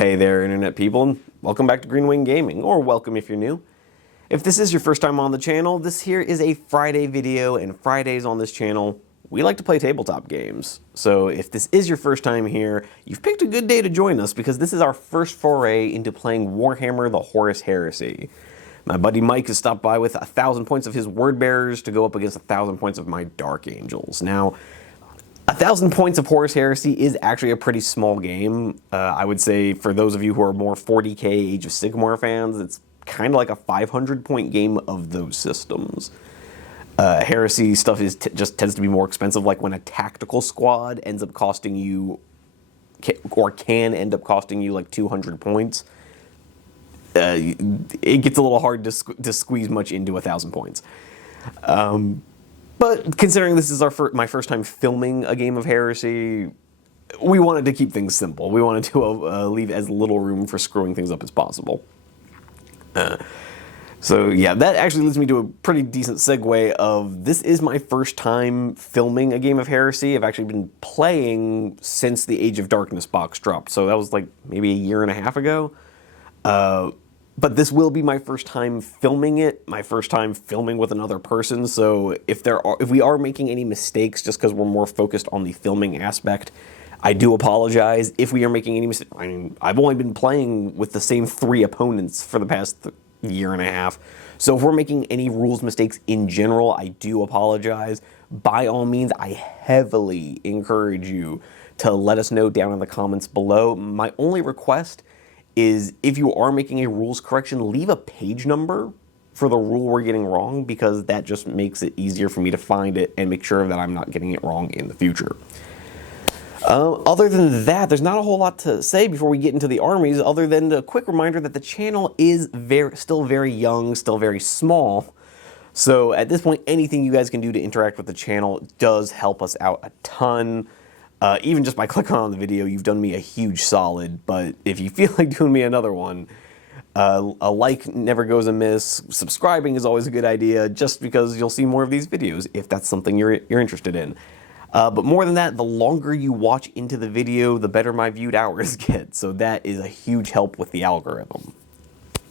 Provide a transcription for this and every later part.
hey there, Internet people, and welcome back to Green Wing Gaming, or welcome if you're new. If this is your first time on the channel, this here is a Friday video, and Fridays on this channel, we like to play tabletop games. So if this is your first time here, you've picked a good day to join us, because this is our first foray into playing Warhammer the Horus Heresy. My buddy Mike has stopped by with 1,000 points of his Word Bearers to go up against 1,000 points of my Dark Angels. Now, 1,000 points of Horus Heresy is actually a pretty small game. I would say for those of you who are more 40k Age of Sigmar fans, it's kind of like a 500-point game of those systems. Heresy stuff just tends to be more expensive, like when a tactical squad ends up costing you, or can end up costing you, like 200 points. It gets a little hard to squeeze much into 1,000 points. But considering this is my first time filming a game of Heresy, we wanted to keep things simple. We wanted to leave as little room for screwing things up as possible. So yeah, that actually leads me to a pretty decent segue of this is my first time filming a game of Heresy. I've actually been playing since the Age of Darkness box dropped, so that was like maybe a year and a half ago. But this will be my first time filming it, my first time filming with another person, so if we are making any mistakes just because we're more focused on the filming aspect, I do apologize. If we are making any mistakes, I mean, I've only been playing with the same 3 opponents for the past year and a half, so if we're making any rules mistakes in general, I do apologize. By all means, I heavily encourage you to let us know down in the comments below. My only request is if you are making a rules correction, leave a page number for the rule we're getting wrong, because that just makes it easier for me to find it and make sure that I'm not getting it wrong in the future. Other than that, there's not a whole lot to say before we get into the armies, other than a quick reminder that the channel is still very young, still very small. So at this point, anything you guys can do to interact with the channel does help us out a ton. Even just by clicking on the video, you've done me a huge solid, but if you feel like doing me another one, a like never goes amiss. Subscribing is always a good idea, just because you'll see more of these videos if that's something you're interested in. But more than that, the longer you watch into the video, the better my viewed hours get, so that is a huge help with the algorithm.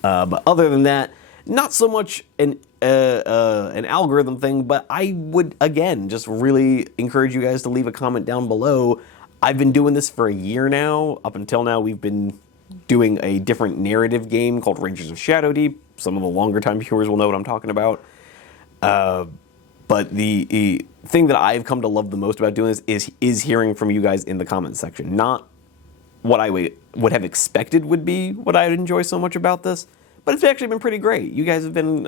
But other than that, not so much an algorithm thing, but I would, again, just really encourage you guys to leave a comment down below. I've been doing this for a year now. Up until now, we've been doing a different narrative game called Rangers of Shadowdeep. Some of the longer time viewers will know what I'm talking about. But the thing that I've come to love the most about doing this is hearing from you guys in the comments section. Not what I would have expected would be what I would enjoy so much about this, but it's actually been pretty great. You guys have been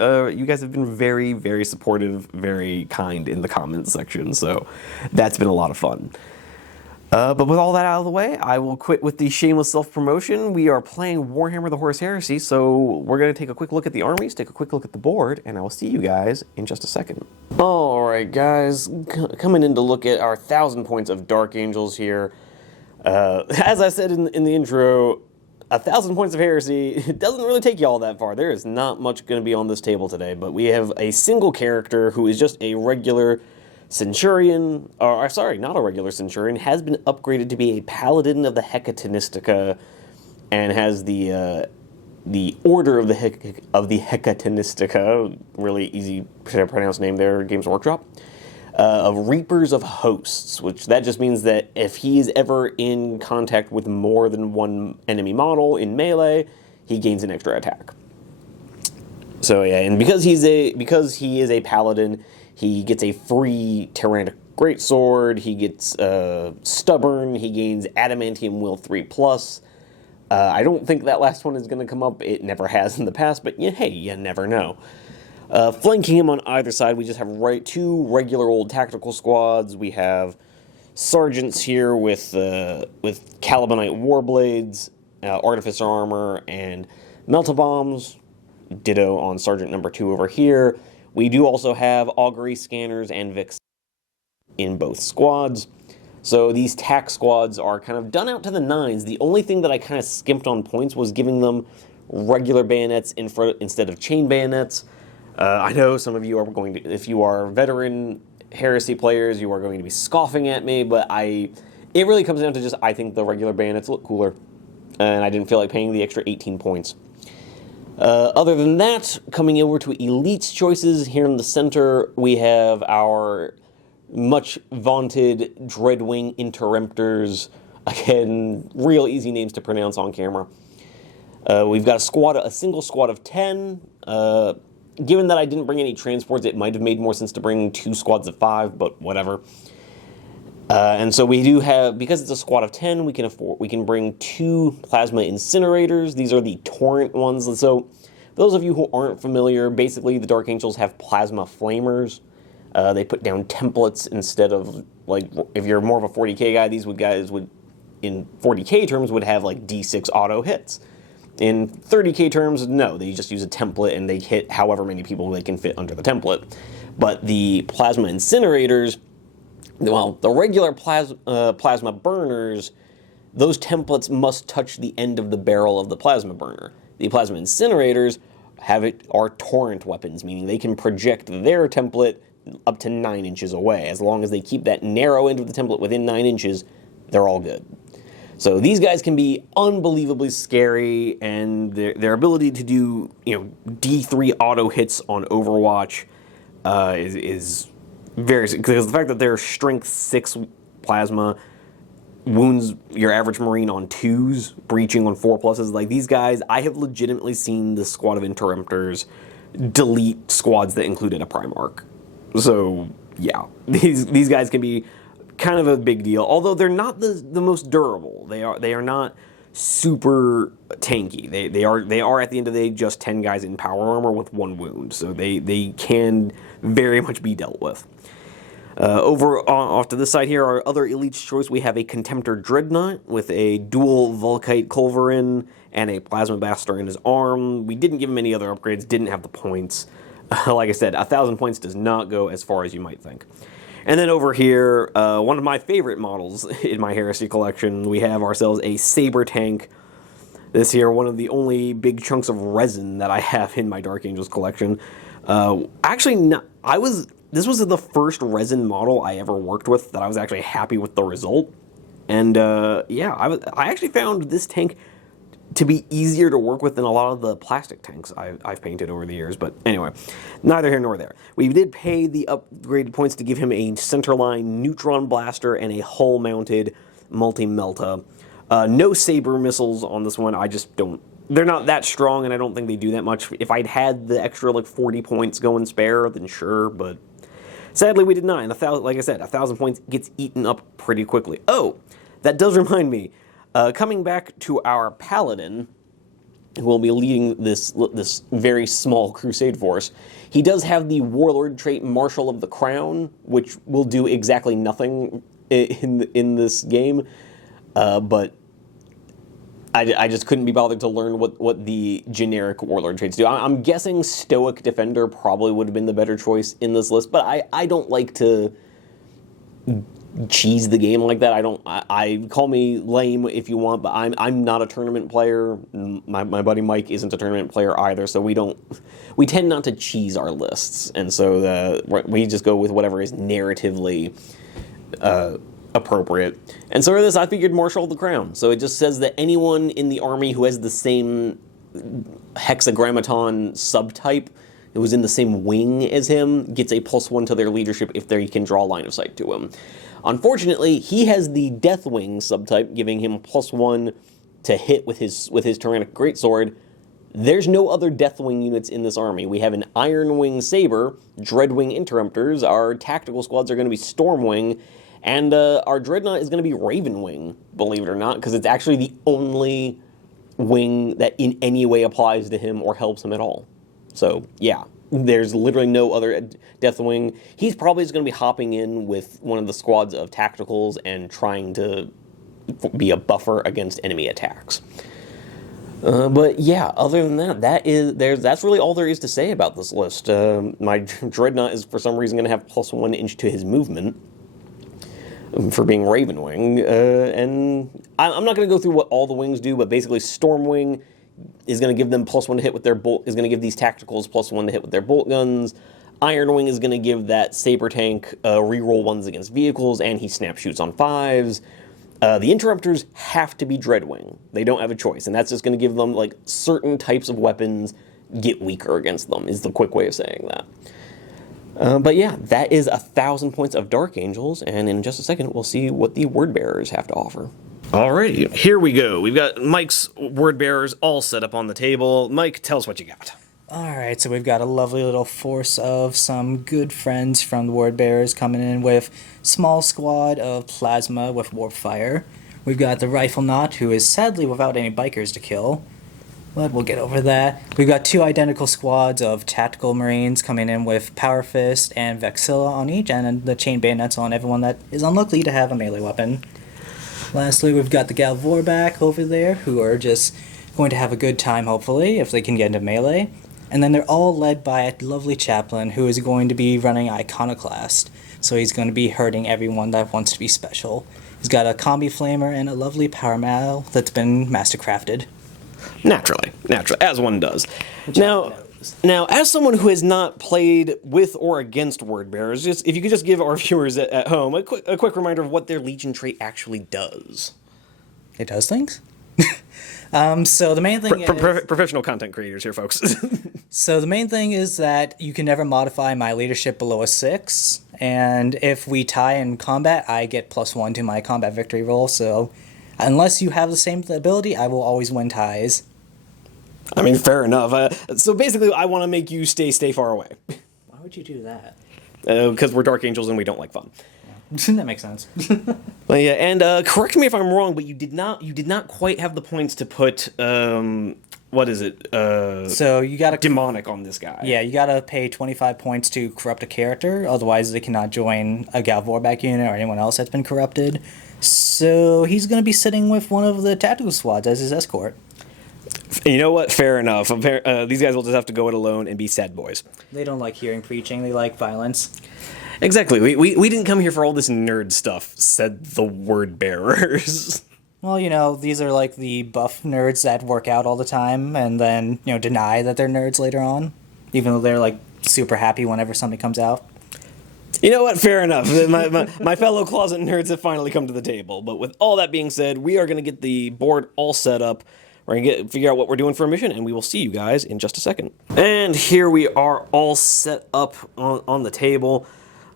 very, very supportive, very kind in the comments section, so that's been a lot of fun. But with all that out of the way, I will quit with the shameless self-promotion. We are playing Warhammer the Horus Heresy, so we're going to take a quick look at the armies, take a quick look at the board, and I will see you guys in just a second. Alright guys, coming in to look at our 1,000 points of Dark Angels here. As I said in the intro, 1,000 points of Heresy, it doesn't really take you all that far. There is not much going to be on this table today, but we have a single character who is just a regular Centurion, or sorry, not a regular Centurion, has been upgraded to be a paladin of the Hecatonistica, and has the Order of the Hecatonistica, really easy to pronounce name there, Games Workshop, of Reapers of Hosts, which that just means that if he is ever in contact with more than one enemy model in melee, he gains an extra attack. So yeah, and because he is a paladin, he gets a free Tyrannic Greatsword, he gets Stubborn, he gains Adamantium Will 3+. I don't think that last one is going to come up. It never has in the past, but hey, you never know. Flanking him on either side, we just have 2 regular old tactical squads. We have sergeants here with Calibanite Warblades, Artificer Armor, and Meltabombs. Ditto on Sergeant number 2 over here. We do also have Augury Scanners and Vix in both squads. So these tac squads are kind of done out to the nines. The only thing that I kind of skimped on points was giving them regular bayonets instead of chain bayonets. I know some of you are going to, if you are veteran Heresy players, you are going to be scoffing at me, but it really comes down to just, I think the regular bayonets look cooler. and I didn't feel like paying the extra 18 points. Other than that, coming over to Elite's choices, here in the center, we have our much vaunted Dreadwing Interrupters. Again, real easy names to pronounce on camera. We've got a single squad of 10. Given that I didn't bring any transports, it might have made more sense to bring 2 squads of 5, but whatever. And so we do have, because it's a squad of 10, we can bring 2 plasma incinerators. These are the torrent ones. So those of you who aren't familiar, basically the Dark Angels have plasma flamers. They put down templates instead of, like, if you're more of a 40k guy, these guys would, in 40k terms, would have like D6 auto hits. In 30k terms, no, they just use a template and they hit however many people they can fit under the template. But the plasma incinerators, well, the regular plasma burners, those templates must touch the end of the barrel of the plasma burner. The plasma incinerators are torrent weapons, meaning they can project their template up to 9 inches away. As long as they keep that narrow end of the template within 9 inches, they're all good. So these guys can be unbelievably scary, and their ability to do, D3 auto hits on Overwatch is very, because the fact that they're strength 6 plasma wounds your average Marine on 2s, breaching on 4+. Like, these guys, I have legitimately seen the squad of Interrupters delete squads that included a Primarch. So yeah, these guys can be kind of a big deal, although they're not the most durable. They are not super tanky. They are at the end of the day just 10 guys in power armor with 1 wound, so they can very much be dealt with. Off to this side here, our other Elite's choice, we have a Contemptor Dreadnought with a dual Volkite Culverin and a Plasma Blaster in his arm. We didn't give him any other upgrades, didn't have the points. Like I said, 1,000 points does not go as far as you might think. And then over here, one of my favorite models in my Heresy collection, we have ourselves a Saber Tank. This here, one of the only big chunks of resin that I have in my Dark Angels collection. This was the first resin model I ever worked with that I was actually happy with the result. And yeah, I actually found this tank to be easier to work with than a lot of the plastic tanks I've painted over the years. But anyway, neither here nor there. We did pay the upgraded points to give him a centerline neutron blaster and a hull-mounted multi-melta. No saber missiles on this one. I just don't. They're not that strong, and I don't think they do that much. If I'd had the extra 40 points going spare, then sure. But sadly, we did not. And like I said, 1,000 points gets eaten up pretty quickly. Oh, that does remind me. Coming back to our paladin, who will be leading this very small crusade force, he does have the warlord trait Marshal of the Crown, which will do exactly nothing in this game, but I just couldn't be bothered to learn what the generic warlord traits do. I'm guessing Stoic Defender probably would have been the better choice in this list, but I don't like to cheese the game like that. I call me lame if you want, but I'm not a tournament player. My buddy Mike isn't a tournament player either, so we tend not to cheese our lists, and so we just go with whatever is narratively appropriate. And so for this, I figured Marshal of the Crown. So it just says that anyone in the army who has the same hexagrammaton subtype, who is in the same wing as him, gets a +1 to their leadership if they can draw line of sight to him. Unfortunately, he has the Deathwing subtype, giving him +1 to hit with his Tyrannic Greatsword. There's no other Deathwing units in this army. We have an Ironwing Saber, Dreadwing Interrupters, our tactical squads are going to be Stormwing, and our Dreadnought is going to be Ravenwing, believe it or not, because it's actually the only wing that in any way applies to him or helps him at all. So, yeah. There's literally no other Deathwing. He's probably just going to be hopping in with one of the squads of tacticals and trying to be a buffer against enemy attacks. But yeah, other than that, that's really all there is to say about this list. My Dreadnought is for some reason going to have +1 inch to his movement for being Ravenwing, and I'm not going to go through what all the wings do, but basically Stormwing is going to give them +1 to hit with their bolt, is going to give these tacticals +1 to hit with their bolt guns. Ironwing is going to give that Saber Tank reroll 1s against vehicles, and he snap shoots on 5s. The interrupters have to be Dreadwing. They don't have a choice, and that's just going to give them, like, certain types of weapons get weaker against them, is the quick way of saying that. But yeah, that is 1,000 points of Dark Angels, and in just a second, we'll see what the Word Bearers have to offer. Alrighty, here we go. We've got Mike's Word Bearers all set up on the table. Mike, tell us what you got. Alright, so we've got a lovely little force of some good friends from the Word Bearers coming in with small squad of Plasma with Warp Fire. We've got the Rifle Knot, who is sadly without any bikers to kill, but we'll get over that. We've got 2 identical squads of Tactical Marines coming in with Power Fist and Vexilla on each, and the Chain Bayonets on everyone that is unlucky to have a melee weapon. Lastly, we've got the Galvorback over there, who are just going to have a good time, hopefully, if they can get into melee. And then they're all led by a lovely chaplain who is going to be running Iconoclast. So he's going to be hurting everyone that wants to be special. He's got a Combi Flamer and a lovely Power Mail that's been mastercrafted. Naturally, as one does. Now, as someone who has not played with or against Word Bearers, just if you could just give our viewers at home a quick reminder of what their Legion trait actually does. It does things? So the main thing is... Professional content creators here, folks. So the main thing is that you can never modify my leadership below a 6, and if we tie in combat, I get +1 to my combat victory roll, so unless you have the same ability, I will always win ties. I mean, fair enough. So basically, I want to make you stay far away. Why would you do that? Because we're Dark Angels and we don't like fun. That makes sense. Well, yeah, and correct me if I'm wrong, but you did not quite have the points to put what is it? So you got to demonic on this guy. Yeah, you got to pay 25 points to corrupt a character, otherwise they cannot join a Galvorback unit or anyone else that's been corrupted. So he's going to be sitting with one of the tactical squads as his escort. You know what? Fair enough. These guys will just have to go it alone and be sad boys. They don't like hearing preaching. They like violence. Exactly. We didn't come here for all this nerd stuff, said the Word Bearers. Well, you know, these are like the buff nerds that work out all the time and then, you know, deny that they're nerds later on, even though they're like super happy whenever something comes out. You know what? Fair enough. My fellow closet nerds have finally come to the table. But with all that being said, we are going to get the board all set up. We're going to figure out what we're doing for a mission, and we will see you guys in just a second. And here we are all set up on the table.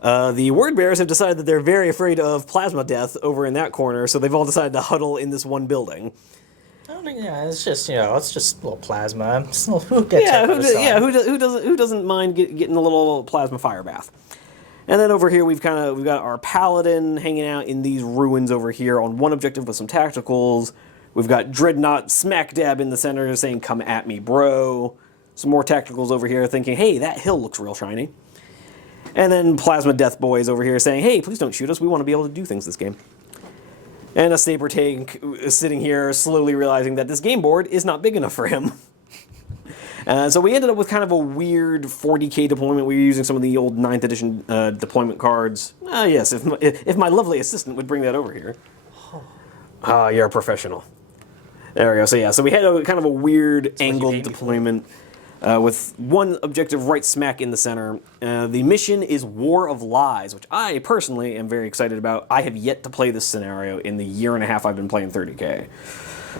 The Word Bearers have decided that they're very afraid of plasma death over in that corner, so they've all decided to huddle in this one building. I don't think, yeah, it's just, you know, it's just a little plasma. Who doesn't mind getting a little plasma fire bath? And then over here we've got our paladin hanging out in these ruins over here on one objective with some tacticals. We've got Dreadnought smack dab in the center saying, "Come at me, bro." Some more tacticals over here thinking, "Hey, that hill looks real shiny." And then Plasma Death Boys over here saying, "Hey, please don't shoot us. We want to be able to do things this game." And a Saber Tank is sitting here slowly realizing that this game board is not big enough for him. So we ended up with kind of a weird 40k deployment. We were using some of the old 9th edition deployment cards. Yes, if my lovely assistant would bring that over here. You're a professional. There we go. So yeah, so we had kind of a weird angled deployment with one objective right smack in the center. The mission is War of Lies, which I personally am very excited about. I have yet to play this scenario in the year and a half I've been playing 30k.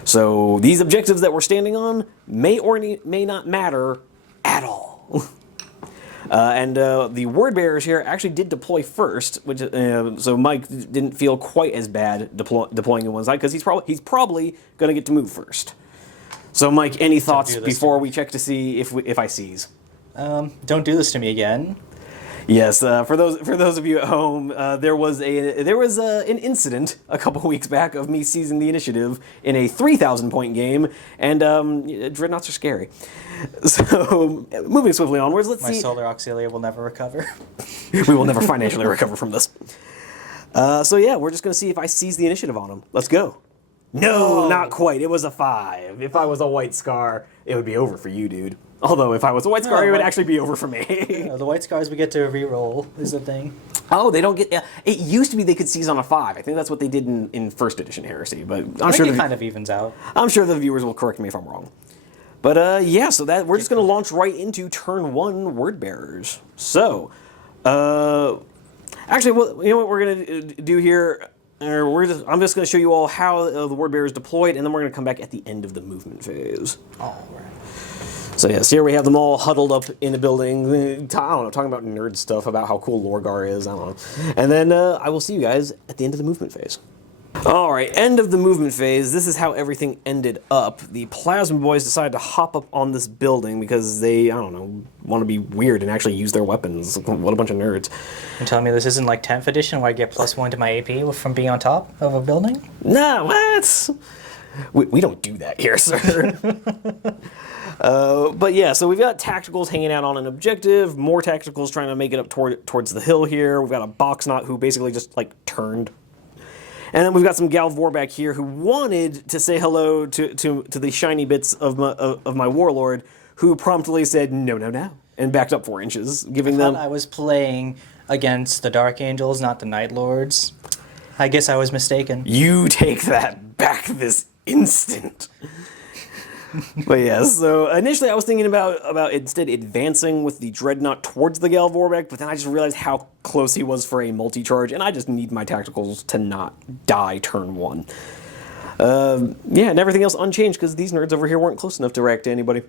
So these objectives that we're standing on may or may not matter at all. And the Word Bearers here actually did deploy first, which so Mike didn't feel quite as bad deploying in one side because he's probably going to get to move first. So Mike, any thoughts before we check to see if I seize? Don't do this to me again. Yes, for those of you at home, there was an incident a couple weeks back of me seizing the initiative in a 3,000 point game, and dreadnoughts are scary. So moving swiftly onwards, let's see. My solar auxilia will never recover. We will never financially recover from this. So yeah, we're just gonna see if I seize the initiative on him. Let's go. No, not quite. It was a 5. If I was a White Scar, it would be over for you, dude. Although, if I was a White Scar, it would actually be over for me. The White Scars we get to re-roll is the thing. Oh, they don't get... It used to be they could seize on a 5. I think that's what they did in first edition Heresy, but I'm sure it kind of evens out. I'm sure the viewers will correct me if I'm wrong. But yeah, so that we're just going to launch right into turn 1 Word Bearers. So, actually, you know what we're going to do here? I'm just going to show you all how the word bearer is deployed, and then we're going to come back at the end of the movement phase. All right. So yes, here we have them all huddled up in a building. I don't know, talking about nerd stuff about how cool Lorgar is. I don't know. And then I will see you guys at the end of the movement phase. All right, end of the movement phase. This is how everything ended up. The Plasma Boys decided to hop up on this building because they, I don't know, want to be weird and actually use their weapons. What a bunch of nerds. You're telling me this isn't like 10th edition where I get +1 to my AP from being on top of a building? No, what? We don't do that here, sir. But yeah, so we've got tacticals hanging out on an objective, more tacticals trying to make it up towards the hill here. We've got a box knot who basically just like turned. And then we've got some Galvor back here who wanted to say hello to the shiny bits of my warlord, who promptly said no, no, no, and backed up 4 inches, giving them. I was playing against the Dark Angels, not the Night Lords. I guess I was mistaken. You take that back this instant. But yeah, so initially I was thinking about instead advancing with the Dreadnought towards the Galvorbeck, but then I just realized how close he was for a multi-charge, and I just need my tacticals to not die turn 1. Yeah, and everything else unchanged because these nerds over here weren't close enough to react to anybody.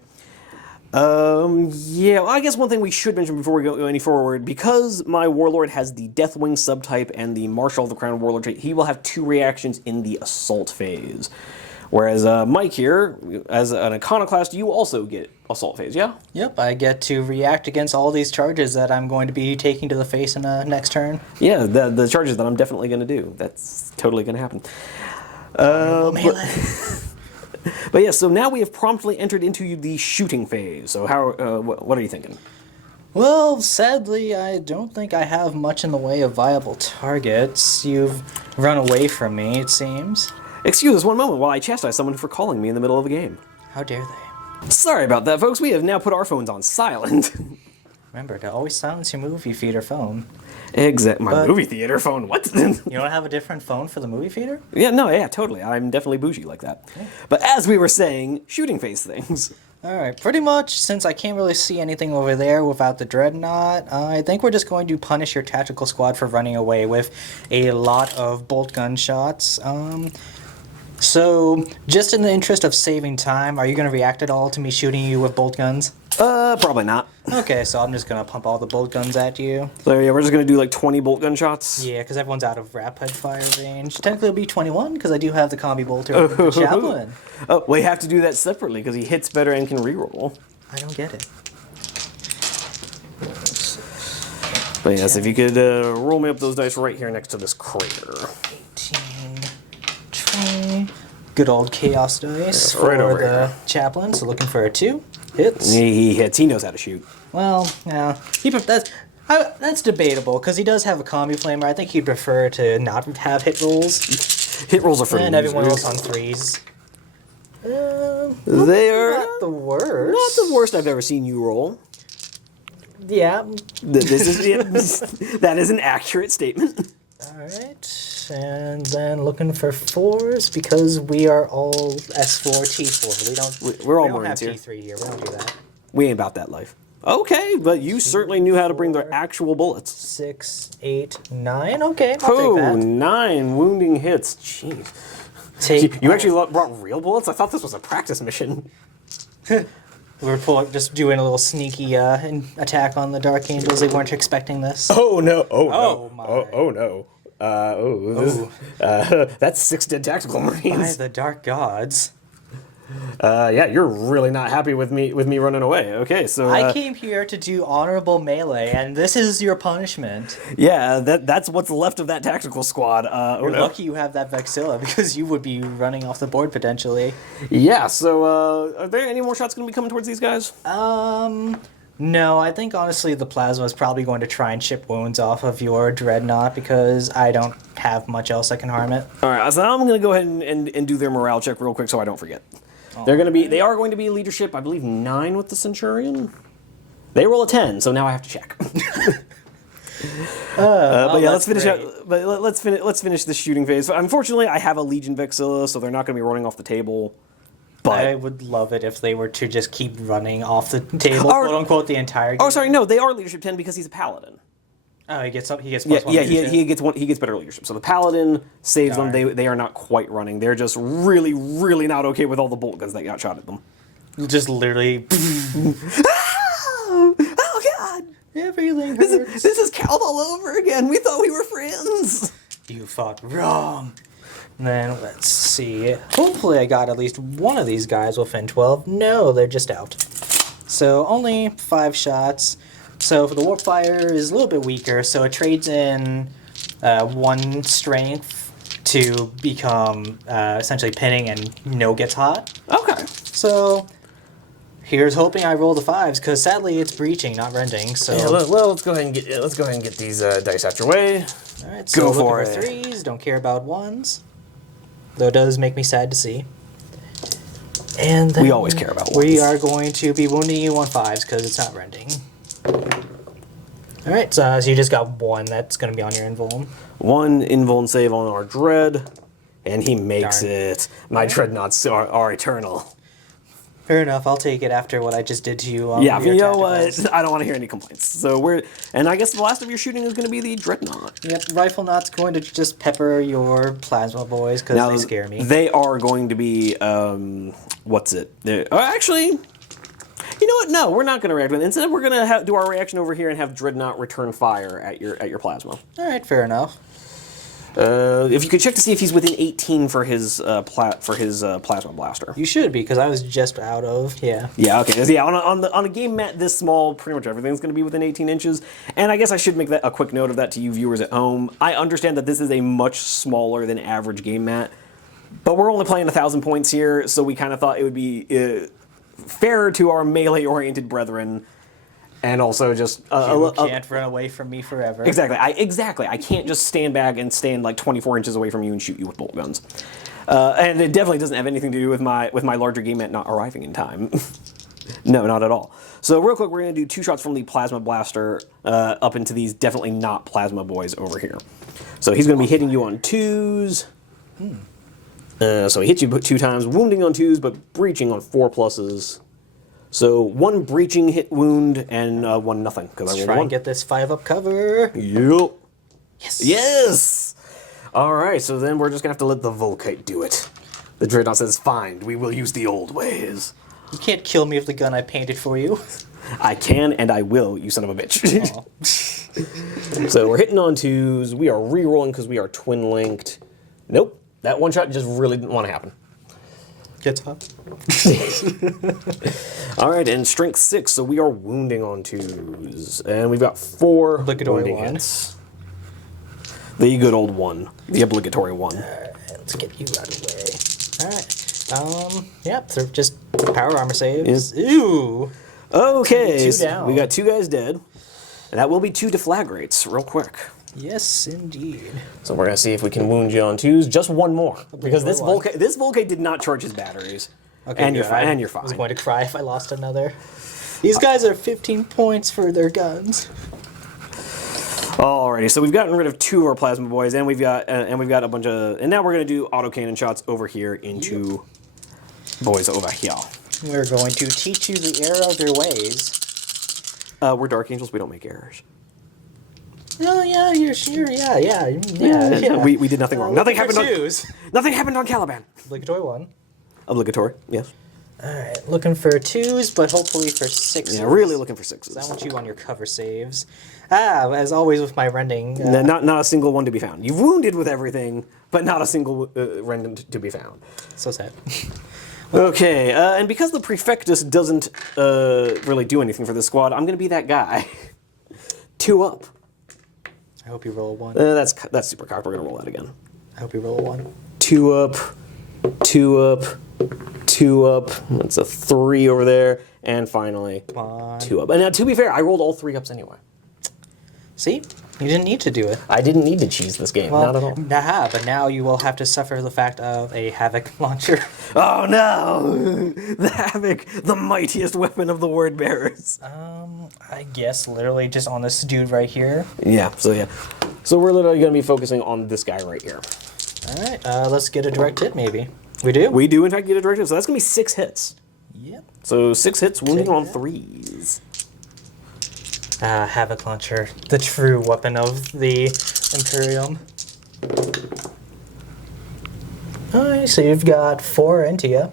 Yeah, well, I guess one thing we should mention before we go any forward, because my Warlord has the Deathwing subtype and the Marshal of the Crown Warlord trait, he will have 2 reactions in the Assault phase. Whereas Mike here, as an Iconoclast, you also get Assault phase, yeah? Yep, I get to react against all these charges that I'm going to be taking to the face in the next turn. Yeah, the charges that I'm definitely going to do. That's totally going to happen. But yeah, so now we have promptly entered into the shooting phase. So how? What are you thinking? Well, sadly, I don't think I have much in the way of viable targets. You've run away from me, it seems. Excuse us one moment while I chastise someone for calling me in the middle of a game. How dare they? Sorry about that, folks. We have now put our phones on silent. Remember to always silence your movie feeder phone. My movie theater phone, what? You don't have a different phone for the movie feeder? Yeah, totally. I'm definitely bougie like that. Okay. But as we were saying, shooting phase things. Alright, pretty much, since I can't really see anything over there without the Dreadnought, I think we're just going to punish your tactical squad for running away with a lot of bolt gun shots. So, just in the interest of saving time, are you going to react at all to me shooting you with bolt guns? Probably not. Okay, so I'm just going to pump all the bolt guns at you. So yeah, we're just going to do like 20 bolt gun shots? Yeah, because everyone's out of rapid fire range. Technically it'll be 21, because I do have the combi bolter with the Chaplain. Oh, we have to do that separately, because he hits better and can reroll. I don't get it. But yes, if you could roll me up those dice right here next to this crater. 18, 20. Good old chaos dice right for over the here. Chaplain, so looking for a 2. Hits. He hits. He knows how to shoot. Well, yeah. That's debatable, because he does have a combi flamer. I think he'd prefer to not have hit rolls. Hit rolls are for and losers. everyone else on 3s. They are not the worst. Not the worst I've ever seen you roll. Yeah. That is an accurate statement. Alright, and then looking for 4s, because we are all S4, T4. We're all we don't Marines have here. T3 here, we don't do that. We ain't about that life. Okay, but you certainly knew how to bring the actual bullets. 6, 8, 9. Okay, I'll take that. 9 wounding hits. Jeez. You actually brought real bullets? I thought this was a practice mission. We're just doing a little sneaky attack on the Dark Angels. They weren't expecting this. Oh no! Oh Oh, no! my. Oh no! That's 6 dead tactical By Marines. the Dark Gods. Yeah, you're really not happy with me running away. Okay, so I came here to do honorable melee, and this is your punishment. yeah, that's what's left of that tactical squad. You're lucky you have that Vexilla, because you would be running off the board potentially. Yeah. So, are there any more shots going to be coming towards these guys? No, I think honestly the Plasma is probably going to try and chip wounds off of your Dreadnought, because I don't have much else that can harm it. All right, so I'm going to go ahead and do their morale check real quick so I don't forget. They are going to be leadership, I believe 9 with the Centurion. They roll a 10, so now I have to check. But yeah, let's finish out. But let's finish the shooting phase. Unfortunately, I have a Legion Vexilla, so they're not going to be running off the table. But I would love it if they were to just keep running off the table, quote unquote, the entire game. Oh, sorry, no, they are leadership 10 because he's a paladin. Oh, he gets Yeah, plus one. yeah, leadership. he gets better leadership. So the paladin saves them. They are not quite running. They're just really, really not okay with all the bolt guns that got shot at them. Just literally. Oh God! Everything hurts. This is Cal all over again. We thought we were friends. You fought wrong. And then let's see. Hopefully, I got at least one of these guys within 12. No, they're just out. So only 5 shots. So for the warp fire is a little bit weaker. So it trades in 1 strength to become essentially pinning, and no gets hot. Okay. So here's hoping I roll the 5s, because sadly it's breaching, not rending. So Yeah, well, let's go ahead and get these dice out your way. all right, so Go looking for for it. 3s. Don't care about 1s, though it does make me sad to see. And then We always care about We 1s. are going to be wounding you on 5s because it's not rending. All right, so you just got 1. That's going to be on your invuln. 1 invuln save on our dread, and he makes Darn. it. My dreadnoughts are eternal. Fair enough. I'll take it after what I just did to you. Yeah, your you know tacticals. what? I don't want to hear any complaints. So and I guess the last of your shooting is going to be the dreadnought. Yep, Rifle Knot's going to just pepper your plasma boys because they scare me. They are going to be what's it? Actually, you know what? No, we're not going to react with it. Instead, we're going to do our reaction over here and have dreadnought return fire at your plasma. All right, fair enough. If you could check to see if he's within 18 for his plasma blaster. You should be, because I was just out of, yeah. Yeah, okay. Yeah, on a game mat this small, pretty much everything's going to be within 18 inches. And I guess I should make that a quick note of that to you viewers at home. I understand that this is a much smaller than average game mat, but we're only playing 1,000 points here, so we kind of thought it would be fairer to our melee-oriented brethren. And also just You can't run away from me forever. Exactly. I can't just stand back and stand like 24 inches away from you and shoot you with bolt guns. And it definitely doesn't have anything to do with my larger game mat not arriving in time. No, not at all. So real quick, we're going to do 2 shots from the plasma blaster up into these definitely not plasma boys over here. So he's going to be hitting you on 2s. So he hits you 2 times, wounding on 2s, but breaching on 4 pluses. So 1 breaching hit wound and 1 nothing. Let's try and get this 5-up cover. Yep. Yes. Yes! Alright, so then we're just gonna have to let the Volkite do it. The Dreadnought says, fine, we will use the old ways. You can't kill me with the gun I painted for you. I can and I will, you son of a bitch. So we're hitting on 2s. We are re-rolling because we are twin-linked. Nope. That 1 shot just really didn't want to happen. Gets up. Alright, and strength 6, so we are wounding on 2s. And we've got 4 Obligatory wounding 1. hits. The good old 1. The obligatory 1. Alright, let's get you out of the way. Alright. Yep, so just power armor saves. Yeah. Ew. Okay, 2 so down. we got 2 guys dead. And that will be 2 deflagrates, real quick. Yes, indeed. So we're gonna see if we can wound you on 2s. Just 1 more, because this one. Volkite did not charge his batteries. Okay, and good. you're fine. And you're I was fine. going to cry if I lost another. These guys are 15 points for their guns. Alrighty, so we've gotten rid of 2 of our plasma boys, and we've got a bunch of, and now we're gonna do autocannon shots over here into boys over here. We're going to teach you the error of your ways. We're Dark Angels. We don't make errors. Oh yeah, you're sure. Yeah. We did nothing wrong. Nothing for happened. twos. Nothing happened on Caliban. Obligatory 1. Obligatory. Yes. Alright, looking for 2s, but hopefully for 6s. Yeah, really looking for 6s. I want you on your cover saves. As always with my rending. Not a single one to be found. You've wounded with everything, but not a single remnant to be found. So sad. Okay, and because the Prefectus doesn't really do anything for this squad, I'm going to be that guy. 2 up. I hope you roll a 1. That's super cocked. We're going to roll that again. I hope you roll a 1. 2 up, 2 up, 2 up. That's a 3 over there. And finally, Come on. 2 up. And now, to be fair, I rolled all 3 ups anyway. See? You didn't need to do it. I didn't need to cheese this game. Not at all. Nah, but now you will have to suffer the fact of a Havoc launcher. Oh no! The Havoc, the mightiest weapon of the Word Bearers. I guess literally just on this dude right here. Yeah, so we're literally going to be focusing on this guy right here. Alright, let's get a direct hit maybe. We do? We do in fact get a direct hit, so that's going to be 6 hits. Yep. So 6 hits, wounding Okay. on 3s. Havoc Launcher, the true weapon of the Imperium. Alright, so you've got 4 into you.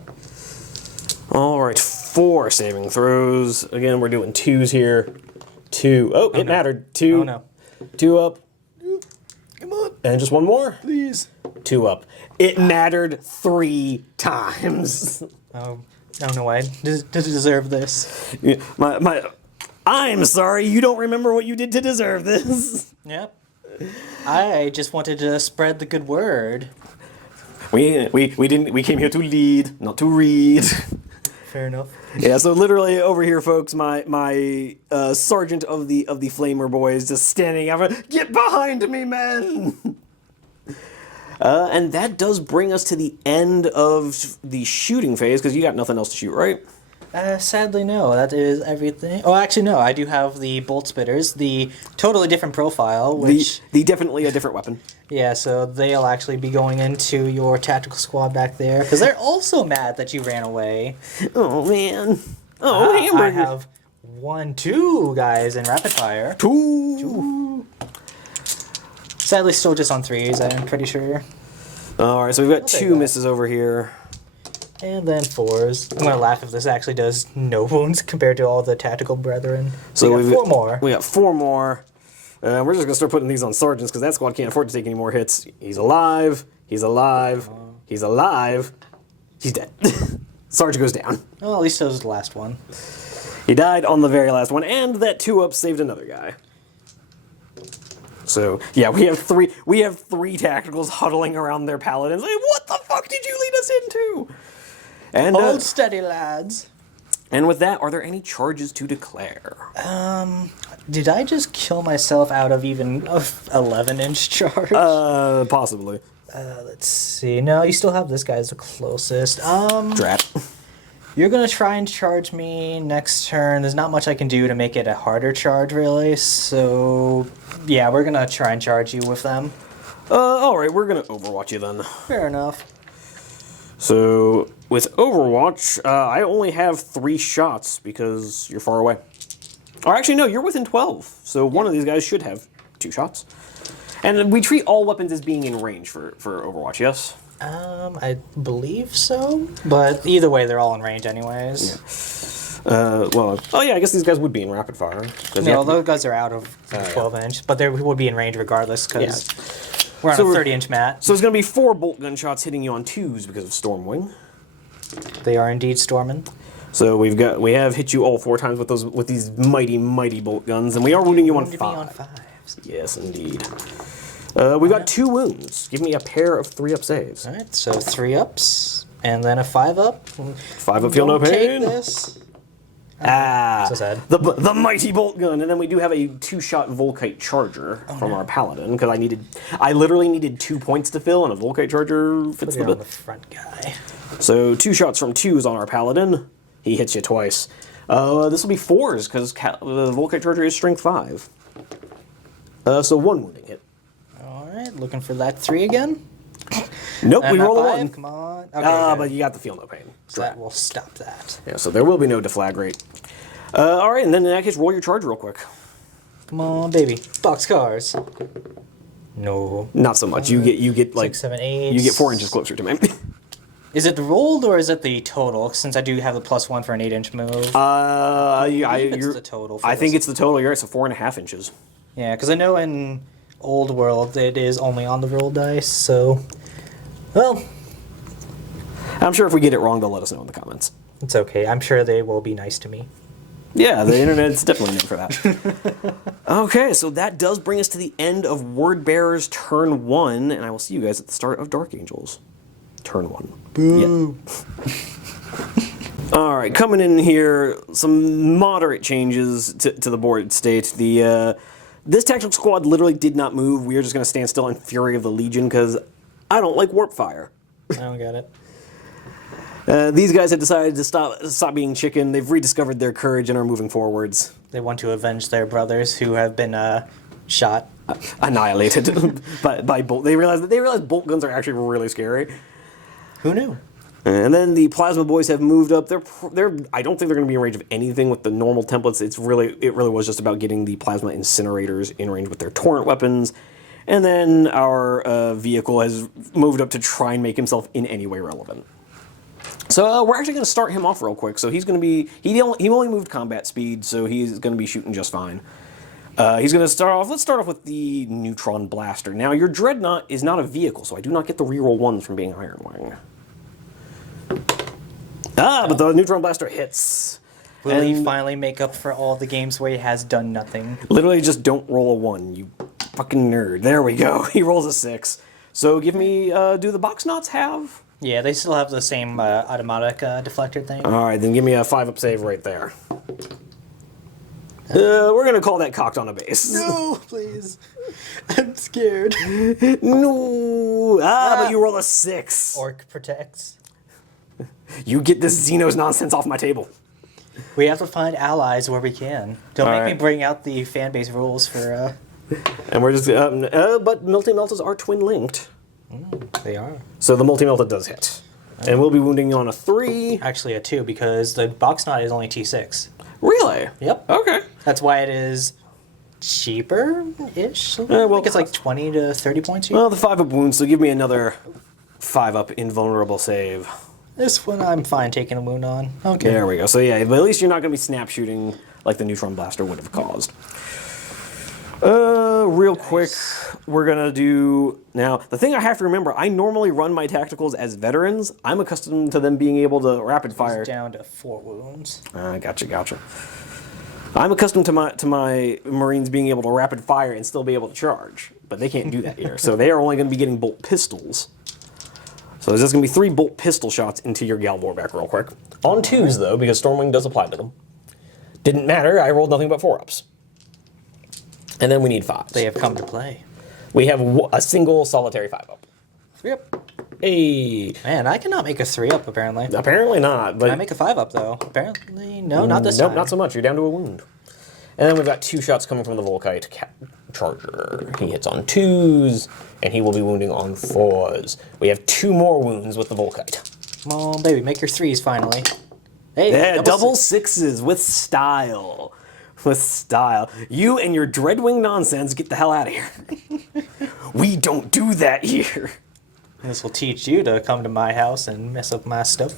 All right, 4 saving throws. Again, we're doing 2s here. 2. Oh, it mattered. 2. Oh no. 2 up. Come on. And just 1 more. Please. 2 up. It mattered 3 times. Oh no, I deserve this. Yeah, I'm sorry, you don't remember what you did to deserve this. Yep. I just wanted to spread the good word. We came here to lead, not to read. Fair enough. Yeah, so literally over here, folks, my sergeant of the Flamer boys just standing out. Get behind me, men! And that does bring us to the end of the shooting phase, because you got nothing else to shoot, right? Sadly, no. That is everything. Oh, actually, no. I do have the bolt spitters, the totally different profile, which... The definitely a different weapon. Yeah, so they'll actually be going into your tactical squad back there, because they're also mad that you ran away. Oh, man. Oh, hamburger. I have 2 guys in rapid fire. 2. Sadly, still just on 3s, I'm pretty sure. All right, so we've got take 2 that. misses over here. And then 4s. I'm gonna laugh if this actually does no wounds compared to all the tactical brethren. So we got 4 more. We got 4 more. We're just gonna start putting these on sergeants because that squad can't afford to take any more hits. He's alive. He's alive. He's alive. He's dead. Sergeant goes down. Well, at least that was the last one. He died on the very last one, and that 2-up saved another guy. So yeah, we have 3 tacticals huddling around their paladins. Like, what the fuck did you lead us into? And Hold steady, lads. And with that, are there any charges to declare? Did I just kill myself out of even a 11-inch charge? Possibly. Let's see. No, you still have this guy as the closest. Drat. You're gonna try and charge me next turn. There's not much I can do to make it a harder charge, really. So, yeah, we're gonna try and charge you with them. All right, we're gonna Overwatch you then. Fair enough. So with Overwatch, I only have 3 shots because you're far away. Or actually, no, you're within 12. So one of these guys should have 2 shots. And we treat all weapons as being in range for Overwatch, yes? I believe so. But either way, they're all in range anyways. Yeah. I guess these guys would be in rapid fire. No, those guys are out of 12-inch, but they would be in range regardless because we're on a 30-inch mat. So it's going to be 4 bolt gun shots hitting you on 2s because of Stormwing. They are indeed storming. So we have hit you all 4 times with these mighty bolt guns, and we are wounding you on 5. On 5s. Yes, indeed. We've got 2 wounds. Give me a pair of 3-up saves. All right, so 3 ups and then a 5-up. 5-up, feel no pain. Take this. So sad. The mighty bolt gun, and then we do have a 2-shot Volkite charger from our paladin because I literally needed 2 points to fill, and a Volkite charger fits the Put it on bit. the front guy. So 2 shots from 2s on our paladin. He hits you twice. This will be 4s because the Volkite charger is strength 5. So 1 wounding hit. All right, looking for that 3 again. Nope, we Not roll a 5, 1. Come on. Okay, But you got the feel no pain. so that will stop that. Yeah, so there will be no deflagrate. All right, and then in that case, roll your charge real quick. Come on, baby. Boxcars. No. Not so much. You get like 6, 7, 8. you get 4 inches closer to me. Is it the rolled or is it the total? Since I do have the +1 for an 8-inch move. It's the total. For I think this. it's the total. You're right. So 4.5 inches. Yeah, because I know in Old World it is only on the roll dice. So, well, I'm sure if we get it wrong, they'll let us know in the comments. it's okay. I'm sure they will be nice to me. Yeah, the internet's definitely known for that. Okay, so that does bring us to the end of Word Bearer's turn 1, and I will see you guys at the start of Dark Angels. Turn 1. Boo. Yeah. All right, coming in here, some moderate changes to the board state. This tactical squad literally did not move. We are just going to stand still in Fury of the Legion because I don't like warp fire. I don't get it. These guys have decided to stop being chicken. They've rediscovered their courage and are moving forwards. They want to avenge their brothers who have been shot. Annihilated by bolt. They realize bolt guns are actually really scary. Who knew? And then the Plasma Boys have moved up. They're I don't think they're going to be in range of anything with the normal templates. It really was just about getting the Plasma Incinerators in range with their Torrent weapons. And then our vehicle has moved up to try and make himself in any way relevant. So we're actually going to start him off real quick. So he's going to be, he only moved combat speed, so he's going to be shooting just fine. He's going to start off, let's start off with the Neutron Blaster. Now, your Dreadnought is not a vehicle, so I do not get the reroll 1s from being Iron Wing. But the Neutron Blaster hits. Will he finally make up for all the games where he has done nothing? Literally just don't roll a 1, you fucking nerd. There we go. He rolls a 6. So give me, do the box knots have? Yeah, they still have the same automatic deflector thing. Alright, then give me a 5-up save right there. We're going to call that cocked on a base. No, please. I'm scared. No. But you roll a 6. Orc protects. You get this Xenos nonsense off my table. We have to find allies where we can. Don't make me right. bring out the fan base rules for... And we're just... but multi-meltas are twin-linked. They are. So the multi-melta does hit. And we'll be wounding you on a 3. Actually a 2, because the box knot is only T6. Really? Yep. Okay. That's why it is cheaper-ish. I well, think it's like 20 to 30 points cheaper. Well, the 5-up wound, so give me another 5-up invulnerable save. This one I'm fine taking a wound on. Okay. There we go. So yeah, but at least you're not going to be snap shooting like the Neutron Blaster would have caused. Real quick, we're going to do... Now, the thing I have to remember, I normally run my tacticals as veterans. I'm accustomed to them being able to rapid fire. He's down to 4 wounds. Gotcha. I'm accustomed to my Marines being able to rapid fire and still be able to charge. But they can't do that here. So they are only going to be getting bolt pistols. So there's just going to be 3 bolt pistol shots into your Gal Vorback real quick. On 2s, though, because Stormwing does apply to them. Didn't matter, I rolled nothing but 4-ups. And then we need 5s. They have come to play. We have a single solitary 5-up. 3-up. Hey. Man, I cannot make a 3-up, apparently. Apparently not. But Can I make a 5-up, though? Apparently, no, not this time. Nope, not so much. You're down to a wound. And then we've got 2 shots coming from the Volkite Charger. He hits on 2s, and he will be wounding on 4s. We have 2 more wounds with the Volkite. Come on, baby, make your 3s finally. Hey, Yeah, double 6s with style. With style. You and your Dreadwing nonsense, get the hell out of here. We don't do that here. This will teach you to come to my house and mess up my stuff.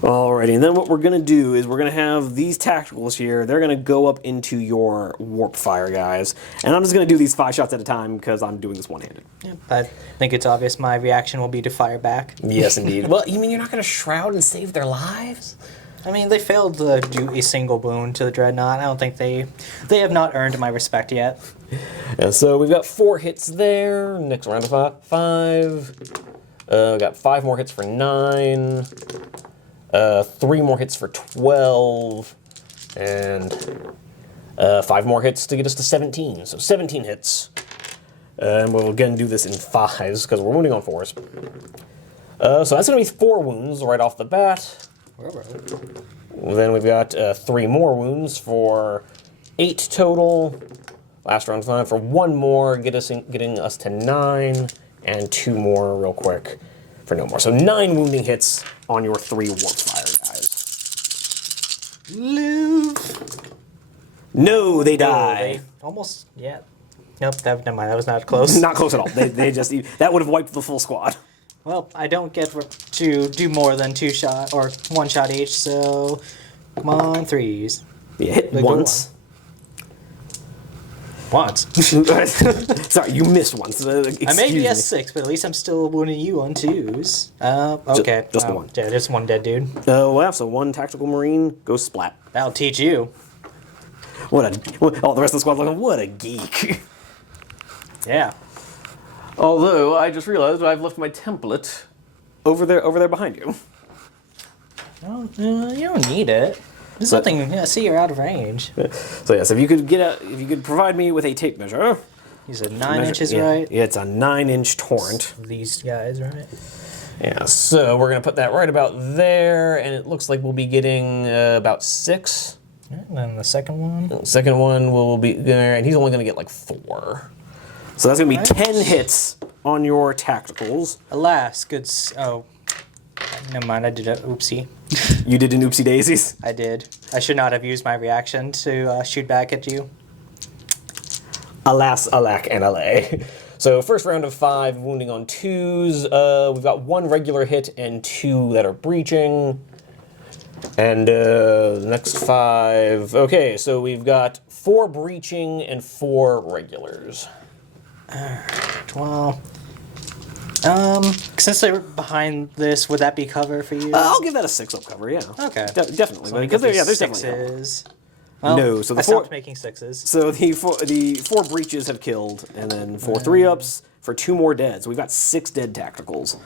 Alrighty, and then what we're going to do is we're going to have these tacticals here. They're going to go up into your warp fire, guys. And I'm just going to do these 5 shots at a time because I'm doing this one-handed. Yep, I think it's obvious my reaction will be to fire back. Yes, indeed. Well, you mean you're not going to shroud and save their lives? I mean, they failed to do a single wound to the Dreadnought. I don't think they have not earned my respect yet. And so we've got 4 hits there. Next round of 5. We got 5 more hits for 9. 3 more hits for 12. And 5 more hits to get us to 17. So 17 hits. And we'll again do this in 5s because we're wounding on 4s. So that's going to be 4 wounds right off the bat. Then we've got 3 more wounds for 8 total. Last round 5 for 1 more, getting us to 9, and 2 more real quick for no more. So 9 wounding hits on your 3 warp fire guys. Live. No, they die. Almost, yeah. Nope, never mind. That was not close. Not close at all. They just that would have wiped the full squad. Well, I don't get to do more than 2 shot or 1 shot each, so come on, 3s. You hit Like once. Once. Sorry, you missed once. I may be S6, but at least I'm still wounding you on 2s. Okay. Just the one. Yeah, just 1 dead dude. Well, so 1 tactical marine goes splat. That'll teach you. The rest of the squad's looking, what a geek. Yeah. Although, I just realized I've left my template over there behind you. Well, you don't need it. There's nothing. Yeah, see, you're out of range. So yes, if you could provide me with a tape measure. You said 9 inches, right? Yeah, it's a 9-inch torrent. These guys, right? Yeah, so we're gonna put that right about there, and it looks like we'll be getting about 6. And then the second one. The second one will be there, and he's only gonna get like 4. So that's gonna be 10 hits on your tacticals. Alas, good. Oh, Never mind, I did a oopsie. You did an oopsie daisies. I did. I should not have used my reaction to shoot back at you. Alas, alack, and allay. So first round of 5, wounding on 2s. We've got 1 regular hit and 2 that are breaching. And next 5. Okay, so we've got 4 breaching and 4 regulars. Alright, well... since they're behind this, would that be cover for you? I'll give that a 6 up cover, yeah. Okay. Definitely. So Because there's definitely sixes. Well, no, so the I stopped making 6s. So the 4 breaches have killed, and then 4 3-ups for 2 more dead. So we've got 6 dead tacticals.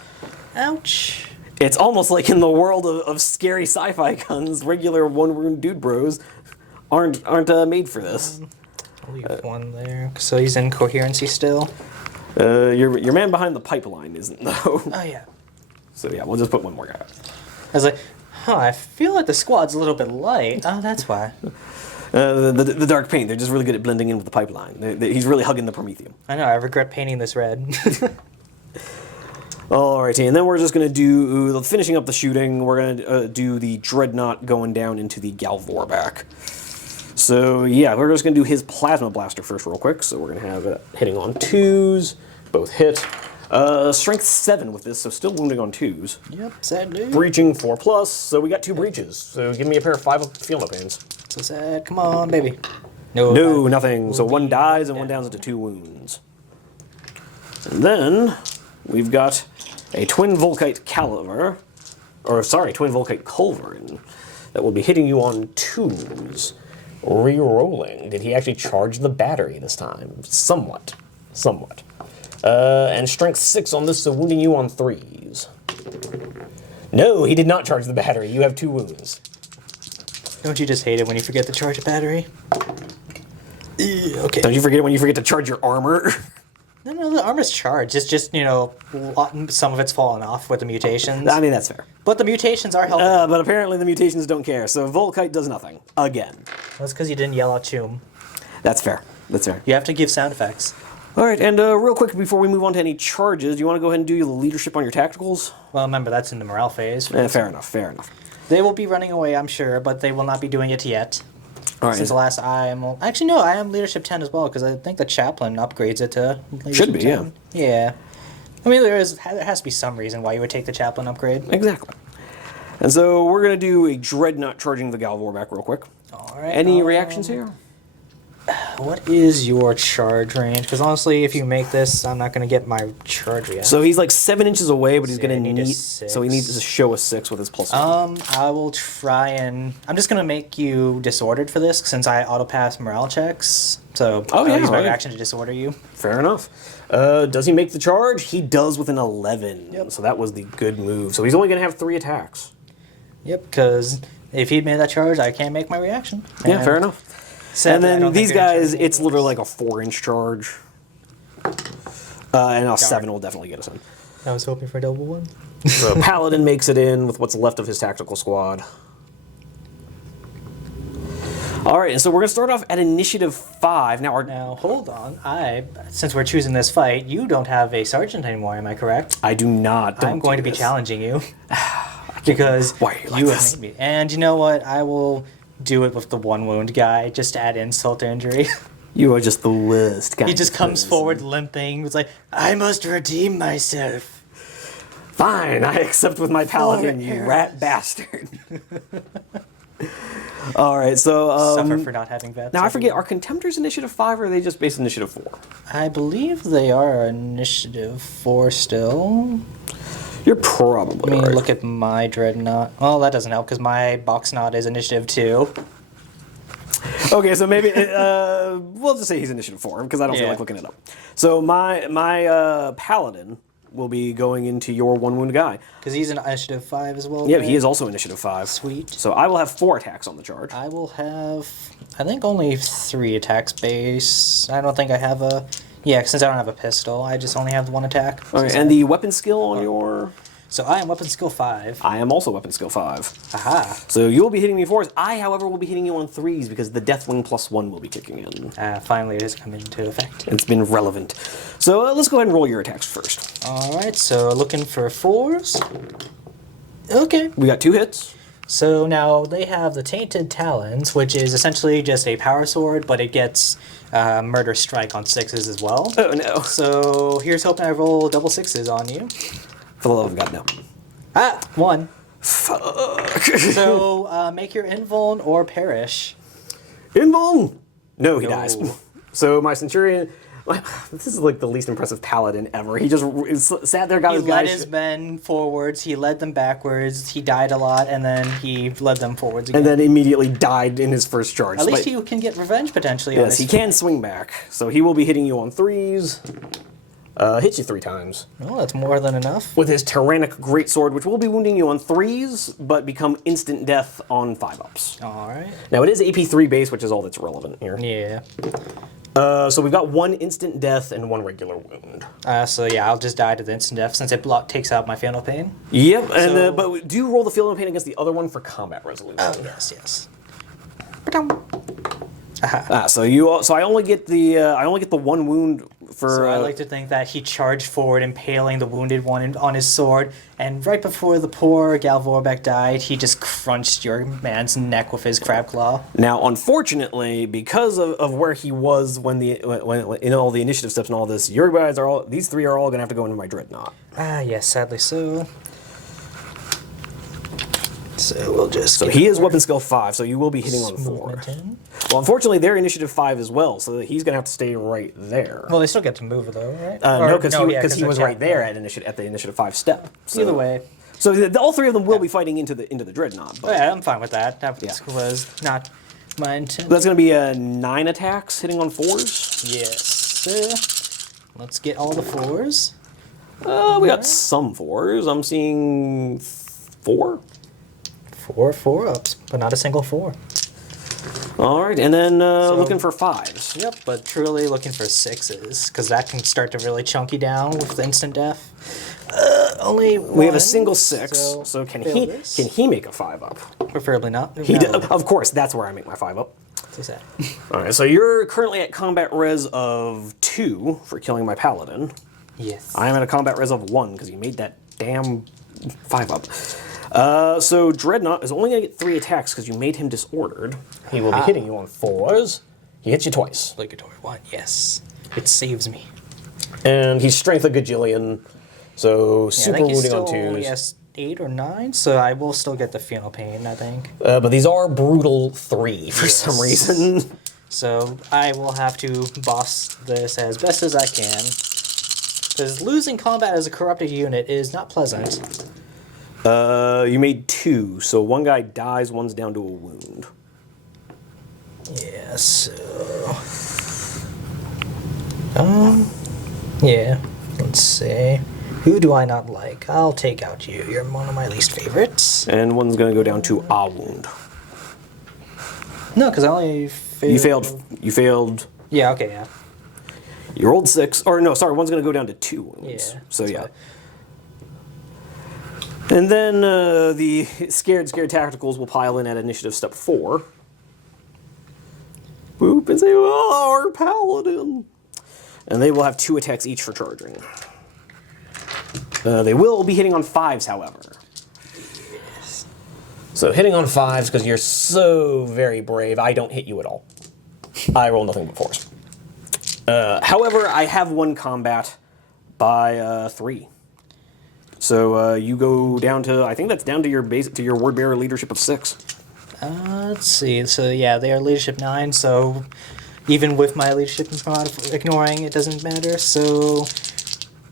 Ouch. It's almost like in the world of scary sci-fi guns, regular 1-wound dude bros aren't made for this. I'll leave 1 there. So he's in coherency still. Your man behind the pipeline isn't, though. Oh, yeah. So yeah, we'll just put 1 more guy up. I was like, I feel like the squad's a little bit light. Oh, that's why. The dark paint, they're just really good at blending in with the pipeline. He's really hugging the Prometheum. I know, I regret painting this red. Alrighty, and then we're just going to do, finishing up the shooting, we're going to do the Dreadnought going down into the Galvorback. So yeah, we're just going to do his Plasma Blaster first real quick. So we're going to have it hitting on 2s, both hit. Strength 7 with this, so still wounding on 2s. Yep, sad news. Breaching 4+, so we got 2 breaches. So give me a pair of 5 field pains. So sad, come on, baby. No, nothing. So 1 dies and 1 downs into 2 wounds. And then we've got a Twin Volkite Caliber, Twin Volkite Culverin, that will be hitting you on 2s. Re-rolling. Did he actually charge the battery this time? Somewhat. And strength 6 on this, so wounding you on 3s. No, he did not charge the battery. You have 2 wounds. Don't you just hate it when you forget to charge a battery? Okay. Don't you forget it when you forget to charge your armor? No, the armor's charged. It's just, some of it's fallen off with the mutations. I mean, that's fair. But the mutations are helping. But apparently the mutations don't care, so Volkite does nothing. Again. That's because you didn't yell out Choom. That's fair. You have to give sound effects. Alright, and real quick before we move on to any charges, do you want to go ahead and do your leadership on your tacticals? Well, remember, that's in the morale phase. Fair enough. They will be running away, I'm sure, but they will not be doing it yet. Alright. Since the last I am... Actually, no, I am leadership 10 as well, because I think the chaplain upgrades it to leadership Should be, 10. Yeah. I mean, there has to be some reason why you would take the chaplain upgrade. Exactly. And so we're going to do a Dreadnought charging the Galvorback real quick. Alright. Any reactions here? What is your charge range? Because honestly, if you make this, I'm not going to get my charge yet. So he's like 7 inches away, but he's Yeah, going to I need a need... 6. So he needs to show a 6 with his +1. I will try and... I'm just going to make you disordered for this, since I auto-pass morale checks. So I'll use my reaction to disorder you. Fair enough. Does he make the charge? He does with an 11. Yep. So that was the good move. So he's only going to have 3 attacks. Yep, because if he'd made that charge, I can't make my reaction. Yeah, fair enough. Sadly, I And don't then think these you're guys, charging it's literally like a 4-inch charge. And a 7 will definitely get us in. I was hoping for a double one. So Paladin makes it in with what's left of his tactical squad. Alright, and so we're going to start off at initiative 5. Now, hold on. Since we're choosing this fight, you don't have a sergeant anymore, am I correct? I do not. I'm going to be challenging you. Because Why are you like this? have made me. And you know what? I will do it with the 1 wound guy, just to add insult to injury. You are just the worst guy. He just comes forward limping. It's like, I must redeem myself. Fine, I accept with my Paladin, you rat bastard. Alright, so... Suffer for not having vets. Now, I forget, are Contemptors initiative 5 or are they just based initiative 4? I believe they are initiative 4 still. You're probably Let me right. look at my Dreadnought. Well, that doesn't help because my box knot is initiative 2. Okay, so maybe we'll just say he's initiative 4 because I don't feel like looking it up. So my Paladin will be going into your 1 wound guy. Because he's in initiative 5 as well. Yeah, right? he is also initiative 5. Sweet. So I will have 4 attacks on the charge. I will have, I think, only 3 attacks base. I don't think I have a... Yeah, since I don't have a pistol, I just only have the 1 attack. Alright, and the weapon skill on your... So I am weapon skill 5. I am also weapon skill 5. Aha. So you will be hitting me 4s. I, however, will be hitting you on 3s because the Deathwing +1 will be kicking in. Finally, it has come into effect. It's been relevant. So let's go ahead and roll your attacks first. Alright, so looking for 4s. Okay. We got 2 hits. So now they have the Tainted Talons, which is essentially just a power sword, but it gets Murder Strike on 6s as well. Oh no. So here's hoping I roll double 6s on you. For the love of God, no. Ah, 1. Fuck. So make your invuln or perish. Invuln! No, he No. dies. So my Centurion... This is like the least impressive paladin ever. He just sat there, got He his led guys... his men forwards, he led them backwards, he died a lot, and then he led them forwards again. and then immediately died in his first charge. At least he can get revenge potentially. Yes, he can swing back. So he will be hitting you on 3s. Hits you 3 times. Oh, that's more than enough. With his Tyrannic Greatsword, which will be wounding you on 3s, but become instant death on 5-ups. Alright. Now it is AP3 base, which is all that's relevant here. Yeah. So we've got 1 instant death and 1 regular wound. So yeah, I'll just die to the instant death since it takes out my fatal pain. Yep, and So- but do roll the fatal pain against the other one for combat resolution. Oh yes, yes. So I only get the 1 wound for. So I like to think that he charged forward, impaling the wounded one on his sword, and right before the poor Galvorbeck died, he just crunched your man's neck with his crab claw. Now, unfortunately, because of where he was when in all the initiative steps and all this, these 3 are all going to have to go into my dreadnought. Ah, yes, sadly so. So we'll just. So he is weapon skill 5, so you will be hitting on 4. movement in. Well, unfortunately, they're initiative 5 as well, so he's going to have to stay right there. Well, they still get to move though, right? No, because he was they're right there at the initiative 5 step. So, Either way. So all 3 of them will be fighting into the dreadnought. But Yeah, I'm fine with that. That Yeah. was not my intent. that's going to be 9 attacks hitting on 4s. Yes, sir. Let's get all the 4s. We got some 4s. I'm seeing 4. 4 4-ups, but not a single 4. All right, and then looking for 5s. Yep, but truly looking for 6s, because that can start to really chunk you down with instant death. Only one, We have a single 6, so can fail this. he make a 5-up? Preferably not. He No. of course, that's where I make my 5-up. So sad. All right, so you're currently at combat res of 2 for killing my paladin. Yes. I am at a combat res of 1 because he made that damn 5-up. So Dreadnought is only going to get 3 attacks because you made him disordered. He will be hitting you on 4s. He hits you twice. Obligatory 1, yes. It saves me. And he's strength a gajillion, so Yeah, I super think he's wounding on still 2s. only has 8 or 9, so I will still get the fatal pain, I think. But these are brutal 3 for some reason. So I will have to boss this as best as I can. Because losing combat as a corrupted unit is not pleasant. You made 2, so 1 guy dies, 1's down to a wound. Yeah, so... yeah, let's see. Who do I not like? I'll take out you. You're one of my least favorites. And 1's going to go down to a wound. No, because I only failed... You failed. Yeah, okay, yeah. You rolled 6, or no, sorry, 1's going to go down to 2 wounds. Yeah, So that's yeah. right. And then the scared tacticals will pile in at initiative step 4. Boop and say, "Oh, our paladin!" And they will have 2 attacks each for charging. They will be hitting on 5s, however. So hitting on 5s because you're so very brave. I don't hit you at all. I roll nothing but 4s. However, I have won combat by 3. So you go down to, I think that's down to your word bearer leadership of 6. Let's see. So yeah, they are leadership 9. So even with my leadership ignoring, it doesn't matter. So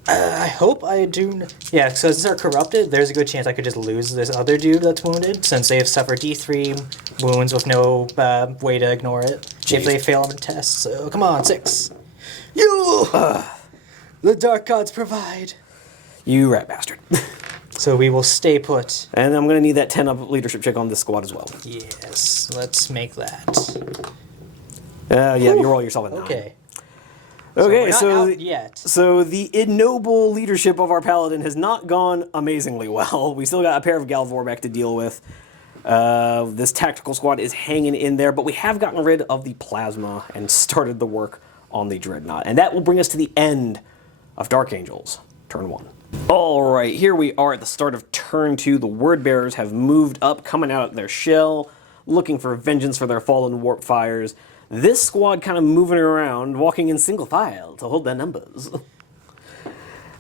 I hope I do. Yeah, so since they're corrupted, there's a good chance I could just lose this other dude that's wounded, since they have suffered D3 wounds with no way to ignore it if they fail on the test. So come on, 6. You, the dark gods provide. You rat bastard. So we will stay put. And I'm going to need that 10 up leadership check on this squad as well. Yes, let's make that. Yeah, you roll yourself a 9. Okay. Okay, So we're not out yet. So the ignoble leadership of our paladin has not gone amazingly well. We still got a pair of Galvorbeck to deal with. This tactical squad is hanging in there, but we have gotten rid of the plasma and started the work on the Dreadnought. And that will bring us to the end of Dark Angels, turn 1. Alright, here we are at the start of turn 2. The word bearers have moved up, coming out of their shell, looking for vengeance for their fallen warp fires. This squad kind of moving around, walking in single file to hold their numbers.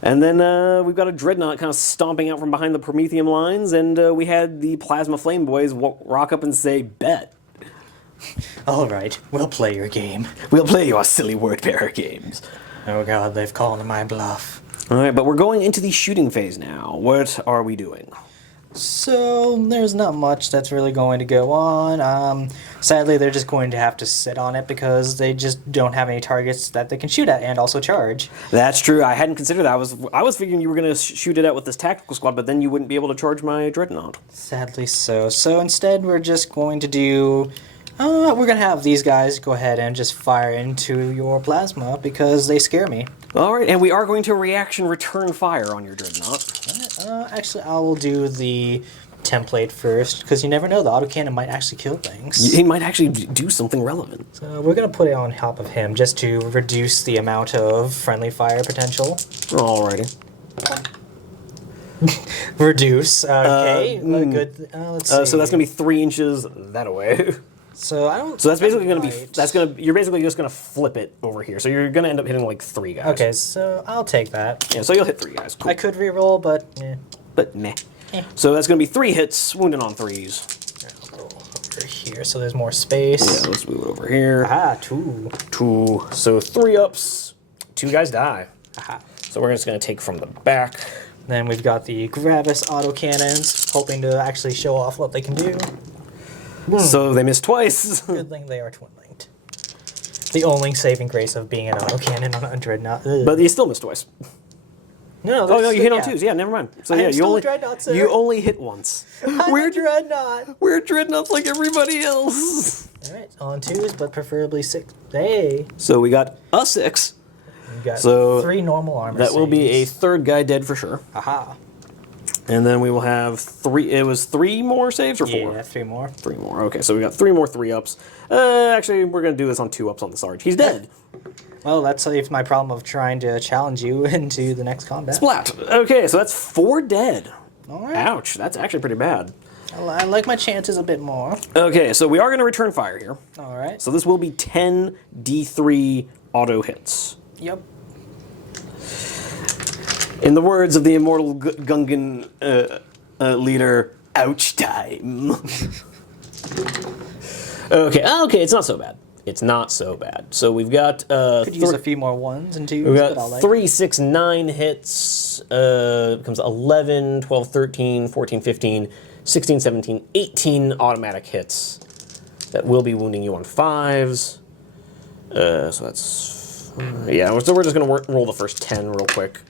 And then we've got a dreadnought kind of stomping out from behind the Prometheum lines, and we had the Plasma Flame Boys rock up and say, bet. All right, we'll play your game. We'll play your silly word bearer games. Oh god, they've called my bluff. Alright, but we're going into the shooting phase now. What are we doing? So, there's not much that's really going to go on. Sadly, they're just going to have to sit on it because they just don't have any targets that they can shoot at and also charge. That's true. I hadn't considered that. I was figuring you were going to shoot it out with this tactical squad, but then you wouldn't be able to charge my dreadnought. Sadly so. So instead, we're just going to do... we're going to have these guys go ahead and just fire into your plasma because they scare me. Alright, and we are going to reaction return fire on your dreadnought. Actually, I will do the template first, because you never know, the autocannon might actually kill things. He might actually do something relevant. So we're going to put it on top of him just to reduce the amount of friendly fire potential. Alrighty. Reduce, okay, good. Let's see. So that's going to be 3 inches that away. So I don't... So that's basically going to be, you're basically just going to flip it over here. So you're going to end up hitting like 3 guys. Okay, so I'll take that. Yeah, so you'll hit 3 guys. Cool. I could reroll, but But meh. So that's going to be 3 hits, wounding on 3s. I'll go over here so there's more space. Yeah, let's move it over here. Aha, 2. 2. So 3 ups, 2 guys die. Aha. So we're just going to take from the back. Then we've got the Gravis autocannons, hoping to actually show off what they can do. So they missed twice. Good thing they are twin-linked. The only saving grace of being an autocannon on a dreadnought. But you still missed twice. No, Oh no, you hit on 2s. Yeah, never mind. So yeah, you only hit once. We're dreadnought. We're dreadnoughts like everybody else. All right, on 2s, but preferably 6. Hey. So we got a 6. We got So 3 normal armor. That will be a saves. 3rd guy dead for sure. Aha. And then we will have 3. It was 3 more saves or 4? Yeah, 3 more. 3 more. Okay, so we got 3 more 3-ups. Actually, we're gonna do this on 2-ups on the Sarge. He's dead. Well, that solves my problem of trying to challenge you into the next combat. Splat. Okay, so that's 4 dead. All right. Ouch, that's actually pretty bad. I like my chances a bit more. Okay, so we are gonna return fire here. All right. So this will be 10 D3 auto hits. Yep. In the words of the immortal Gungan leader, ouch time. Okay, it's not so bad. It's not so bad. So we've got... Could use a few more 1s and 2s. We've but I'll got like 3, 6, 9 hits. Becomes 11, 12, 13, 14, 15, 16, 17, 18 automatic hits. That will be wounding you on 5s. So that's... yeah, so we're just going to roll the first 10 real quick.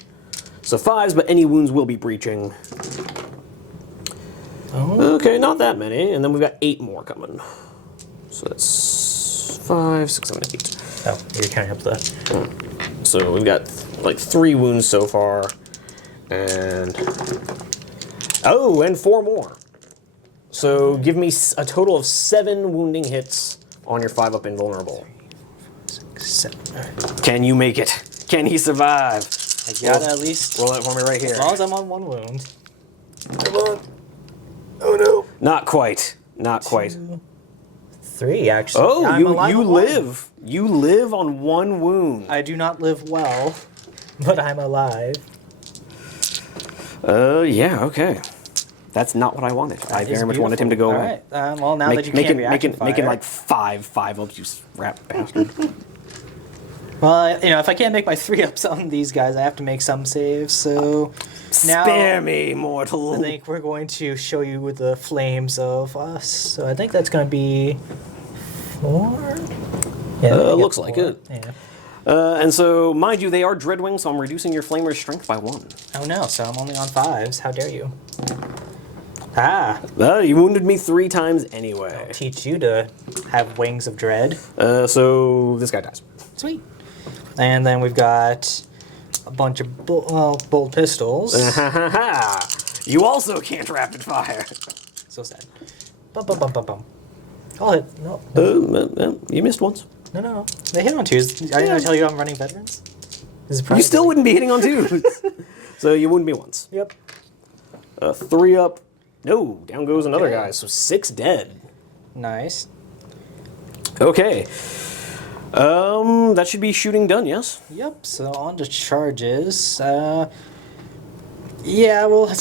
So 5s, but any wounds will be breaching. Oh. Okay, not that many. And then we've got 8 more coming. So that's 5, 6, 7, 8. Oh, you're counting up the... So we've got like 3 wounds so far. And... oh, and 4 more. So give me a total of 7 wounding hits on your 5-up invulnerable. 7. Can you make it? Can he survive? I gotta at least... Roll that for me right here. As long as I'm on 1 wound. Come on. Oh no. Not quite. Not quite. 2, 3, actually. Oh, I'm alive you on 1. live. You live on 1 wound. I do not live well, but I'm alive. Yeah, okay. That's not what I wanted. I very much wanted him to go. All right. Well, now that you can't reaction fire. Making like 5-5-ups, you rat bastard. Well, you know, if I can't make my 3-ups on these guys, I have to make some saves, so... Now, spare me, mortal. I think we're going to show you with the flames of us. So I think that's going to be 4? Yeah, looks like it. Yeah. And so, mind you, they are Dreadwing, so I'm reducing your Flamer's strength by 1. Oh no, so I'm only on 5s. How dare you? Ah! You wounded me 3 times anyway. I'll teach you to have wings of dread. So this guy dies. Sweet. And then we've got a bunch of bolt pistols. You also can't rapid fire. So sad. Bum, bum, bum, bum, bum. I'll hit. No. You missed once. No. They hit on 2s. I didn't tell you I'm running veterans. This is You still wouldn't be hitting on 2s. So you wound me once. Yep. 3 up. No, down goes another Okay. guy. So 6 dead. Nice. Okay. That should be shooting done, yes? Yep, so on to charges. Yeah, well,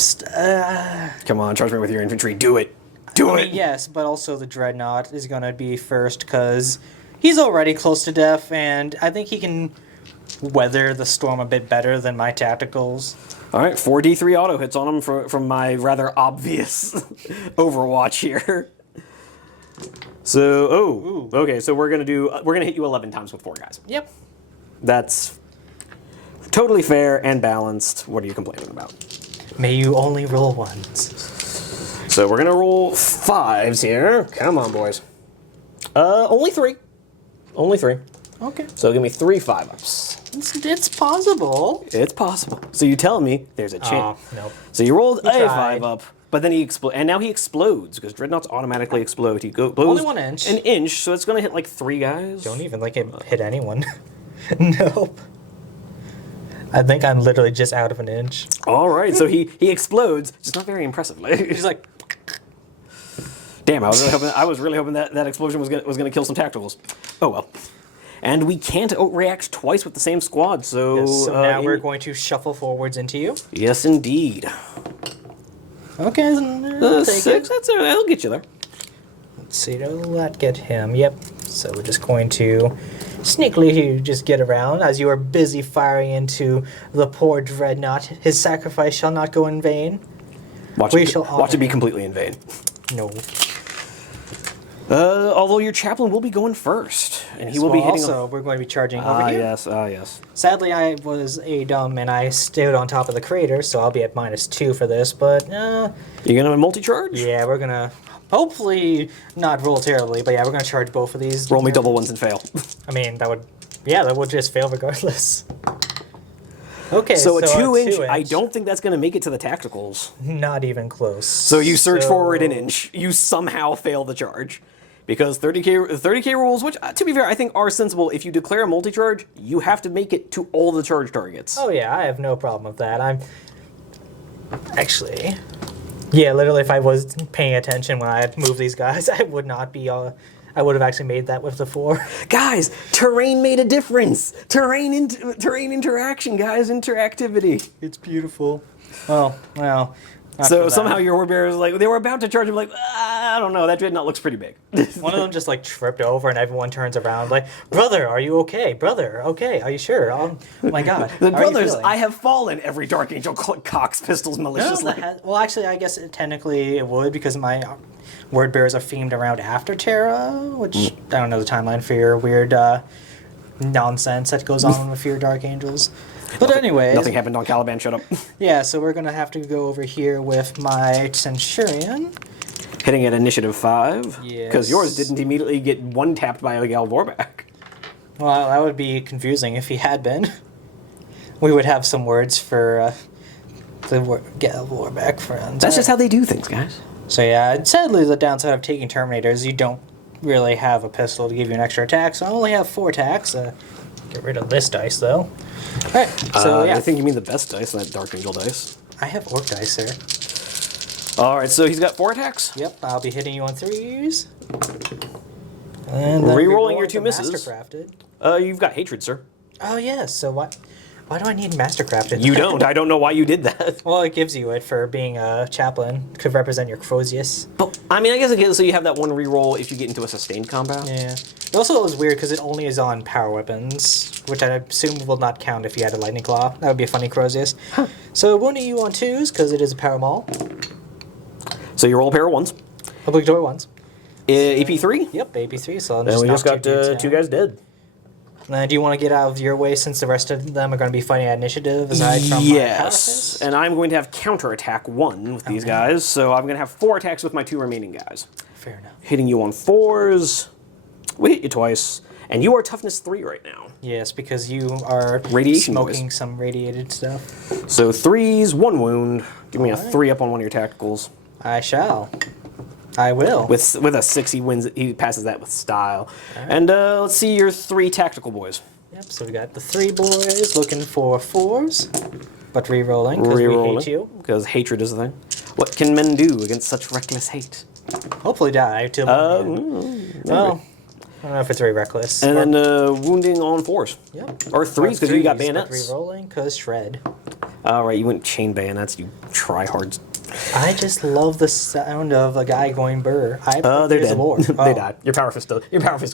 Come on, charge me with your infantry. Do it. Do I it. mean, yes, but also the Dreadnought is going to be first because he's already close to death, and I think he can weather the storm a bit better than my tacticals. All right, 4d3 auto hits on him from my rather obvious Overwatch here. So, okay, so we're gonna hit you 11 times with 4 guys. Yep. That's totally fair and balanced. What are you complaining about? May you only roll once. So we're gonna roll 5s here. Come on, boys. Only 3. Only 3. Okay. So give me 3 5-ups. It's possible. It's possible. So you tell me there's a chance. Oh, nope. So you rolled a tried. 5-up, but then he explodes, and now he explodes because dreadnoughts automatically explode. He blows Only 1 inch. An inch, so it's gonna hit like 3 guys. Don't even hit anyone. Nope. I think I'm literally just out of an inch. All right, so he explodes, just not very impressively. He's like, Damn, I was really hoping that explosion was gonna kill some tacticals. Oh well. And we can't react twice with the same squad, so... yes, so now we're going to shuffle forwards into you. Yes, indeed. Okay, I'll take 6, it. that's all right, I'll get you there. Let's see, that get him. Yep. So we're just going to sneakily just get around as you are busy firing into the poor Dreadnought. His sacrifice shall not go in vain. Watch it be completely in vain. No. Although your chaplain will be going first, and he will be hitting... Also, we're going to be charging over here. Yes. Sadly, I was a dumb and I stayed on top of the crater, so I'll be at -2 for this, but You gonna multi-charge? yeah, we're gonna hopefully not roll terribly, but yeah, we're gonna charge both of these. Roll me double ones and fail. I mean, that would just fail regardless. Okay, So a 2 inch, 2 I don't think that's gonna make it to the tacticals. Not even close. So you surge forward an inch. You somehow fail the charge. Because 30k rules, which, to be fair, I think are sensible. If you declare a multi-charge, you have to make it to all the charge targets. Oh yeah, I have no problem with that. I'm actually, yeah, literally, if I was paying attention when I moved these guys, I would not be. I would have actually made that with the 4. Guys, terrain made a difference. Terrain interaction, guys, interactivity. It's beautiful. Well. So somehow your horde bearers, like, they were about to charge him, like, I don't know, that dreadnought looks pretty big. One of them just like tripped over, and everyone turns around like, "Brother, are you okay? Brother, okay? Are you sure? Oh my God, The how are you brothers, feeling?" I have fallen. Every Dark Angel cocks pistols No, maliciously. well, actually, I guess technically it would because my word bearers are themed around after Terra, which I don't know the timeline for your weird nonsense that goes on with your Dark Angels. But anyways, Nothing happened on Caliban, shut up. yeah, so we're gonna have to go over here with my Centurion. Hitting at initiative 5. Yes. Because yours didn't immediately get one-tapped by a Gal Vorback. Well, that would be confusing if he had been. We would have some words for the Gal Warback friends. That's just how they do things, guys. So yeah, sadly the downside of taking Terminators, you don't really have a pistol to give you an extra attack, so I only have 4 attacks. Get rid of this dice, though. Alright, so yeah. I think you mean the best dice, that Dark Angel dice. I have Orc dice here. Alright, so he's got 4 attacks. Yep, I'll be hitting you on 3s. And then Rerolling your 2 the misses. Mastercrafted. You've got Hatred, sir. Oh yeah, so why do I need Mastercrafted? You don't. I don't know why you did that. Well, it gives you it for being a chaplain. Could represent your Crozius. But, I mean, I guess it gives, so you have that 1 reroll if you get into a sustained combat. Yeah. It also was weird because it only is on power weapons, which I assume will not count if you had a lightning claw. That would be a funny Crozius. Huh. So wounding you on 2s because it is a power maul. So you roll a pair of 1s. Obligatory ones. AP3? Yep, AP3. So I'll And just we just knock got 2 guys dead. Now, do you want to get out of your way since the rest of them are going to be fighting at initiative aside from my power Yes. fist? And I'm going to have counterattack 1 with these guys, so I'm going to have 4 attacks with my 2 remaining guys. Fair enough. Hitting you on 4s. We hit you twice. And you are toughness 3 right now. Yes, because you are Radiation smoking boys. some radiated stuff. So 3s, 1 wound. Give me a Alright. 3 up on one of your tacticals. I shall. I will. With a 6, he wins. He passes that with style. Alright. And let's see your 3 tactical boys. Yep, so we got the 3 boys looking for 4s. But re-rolling, because we hate you. Because hatred is a thing. What can men do against such reckless hate? Hopefully die. Till well, I don't know if it's very reckless. And then wounding on 4s. Yep. Or 3s, because you got bayonets. Re-rolling, because shred. Alright, you went chain bayonets, you tryhards. I just love the sound of a guy going burr. They're dead. They Oh. died. Your power fist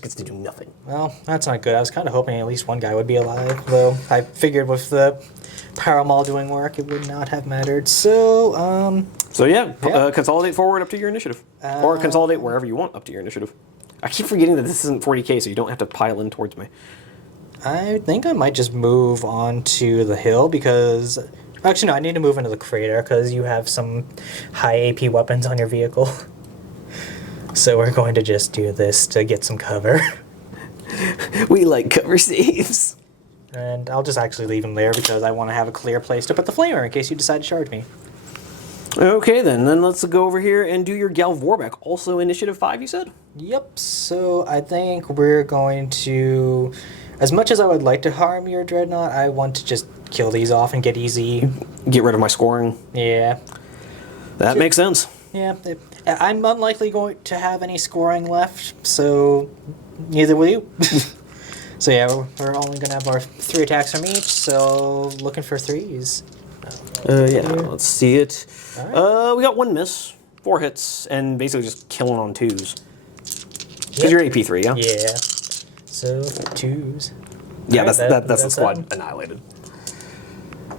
gets to do nothing. Well, that's not good. I was kind of hoping at least one guy would be alive, though I figured with the power maul doing work, it would not have mattered. So, consolidate forward up to your initiative. Or consolidate wherever you want up to your initiative. I keep forgetting that this isn't 40k, so you don't have to pile in towards me. I think I might just move on to the hill because... Actually, no, I need to move into the crater because you have some high AP weapons on your vehicle. So we're going to just do this to get some cover. We like cover saves. And I'll just actually leave him there because I want to have a clear place to put the flamer in case you decide to charge me. Okay, then let's go over here and do your Galvorbeck. Also initiative 5, you said? Yep, so I think we're going to... As much as I would like to harm your Dreadnought, I want to just kill these off and get easy. Get rid of my scoring. Yeah. That makes sense. Yeah, I'm unlikely going to have any scoring left, so neither will you. So yeah, we're only going to have our 3 attacks from each, so looking for 3s. Let's see it. Right. We got 1 miss, 4 hits, and basically just killing on 2s. Because Yep. you're AP 3, yeah? Yeah. So 2s. Yeah, Alright, that's the squad done. annihilated.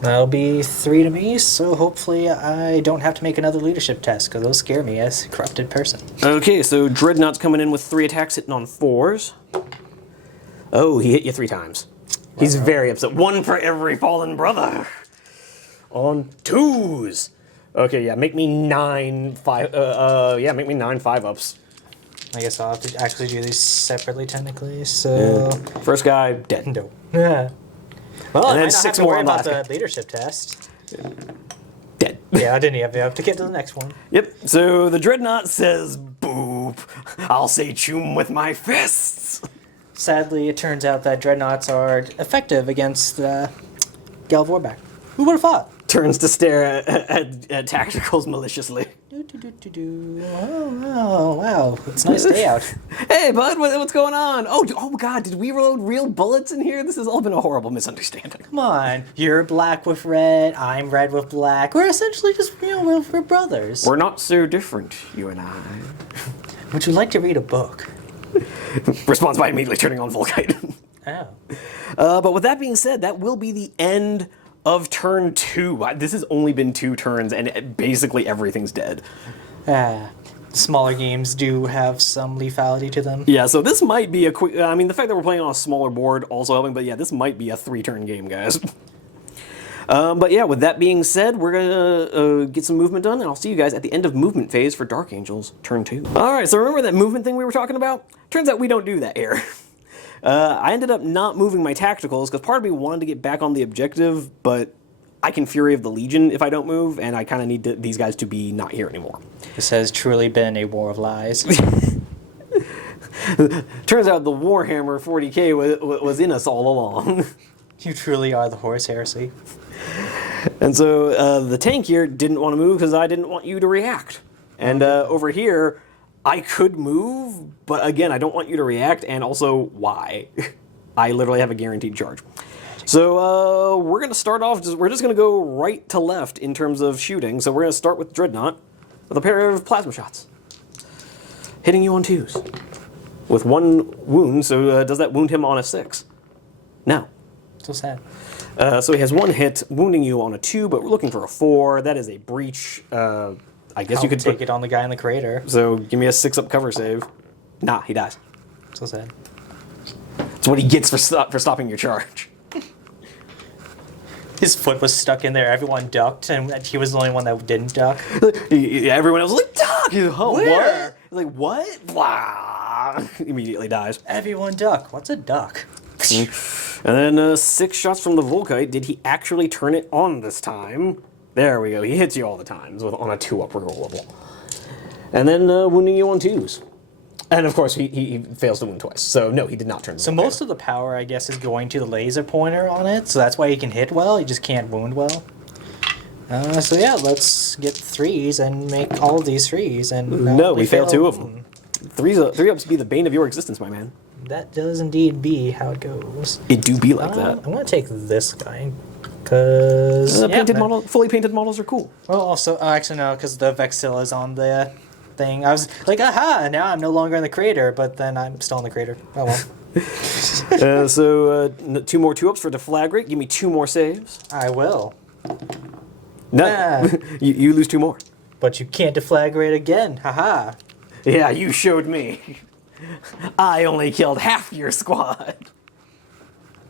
That'll be 3 to me, so hopefully I don't have to make another leadership test, because those scare me as a corrupted person. Okay, so Dreadnought's coming in with 3 attacks, hitting on 4s. Oh, he hit you 3 times. He's very upset. 1 for every fallen brother. On 2s. Okay, yeah, make me 9 5-ups. I guess I'll have to actually do these separately, technically, so... First guy, dead. No. Yeah. Well, And then I might not 6 have to more worry on the about last the leadership test. Dead. Yeah, I didn't even have to get to the next one. Yep, so the Dreadnought says, boop, I'll say choom with my fists. Sadly, it turns out that Dreadnoughts are effective against Galvorbeck. Who would have thought? Turns to stare at tacticals maliciously. Oh, wow. It's a nice day out. Hey, bud, what's going on? Oh God, did we load real bullets in here? This has all been a horrible misunderstanding. Come on. You're black with red, I'm red with black. We're essentially just, we're brothers. We're not so different, you and I. Would you like to read a book? Response by immediately turning on Volkite. Oh. But with that being said, that will be the end of turn 2. This has only been 2 turns, and basically everything's dead. Smaller games do have some lethality to them. Yeah, so this might be a quick... I mean, the fact that we're playing on a smaller board also helping, but yeah, this might be a 3-turn game, guys. But yeah, with that being said, we're going to get some movement done, and I'll see you guys at the end of movement phase for Dark Angels, turn 2. Alright, so remember that movement thing we were talking about? Turns out we don't do that here. I ended up not moving my tacticals, because part of me wanted to get back on the objective, but I can Fury of the Legion if I don't move, and I kind of need these guys to be not here anymore. This has truly been a war of lies. Turns out the Warhammer 40k was in us all along. You truly are the Horus Heresy. And so the tank here didn't want to move because I didn't want you to react. And over here, I could move, but again, I don't want you to react, and also, why? I literally have a guaranteed charge. So we're going to start off, we're just going to go right to left in terms of shooting. So we're going to start with Dreadnought with a pair of plasma shots. Hitting you on 2s. With 1 wound, so does that wound him on a 6? No. So sad. So he has 1 hit, wounding you on a 2, but we're looking for a 4. That is a breach. I guess you could take it on the guy in the crater. So give me a 6-up cover save. Nah, he dies. So sad. That's what he gets for stopping your charge. His foot was stuck in there. Everyone ducked, and he was the only one that didn't duck. Everyone else was like, duck! He's like, oh, Where? what? He's like, what? Blah! Immediately dies. Everyone duck. What's a duck? And then 6 shots from the Volkite. Did he actually turn it on this time? There we go. He hits you all the times on a 2-up rerollable. And then wounding you on 2s. And of course, he fails to wound twice. So no, he did not turn it on. So most of the power, I guess, is going to the laser pointer on it. So that's why he can hit well. He just can't wound well. So yeah, let's get 3s and make all of these 3s. And No, we failed 2 of them. 3-ups be the bane of your existence, my man. That does indeed be how it goes. It do be like that. I'm gonna take this guy because Fully painted models are cool. Well, also actually no, because the Vexilla is on the thing. I was like, aha! Now I'm no longer in the crater, but then I'm still in the crater. Oh well. So 2 more 2-ups for deflagrate. Give me 2 more saves. I will. No, you lose 2 more. But you can't deflagrate again. Haha. Yeah, you showed me. I only killed half your squad.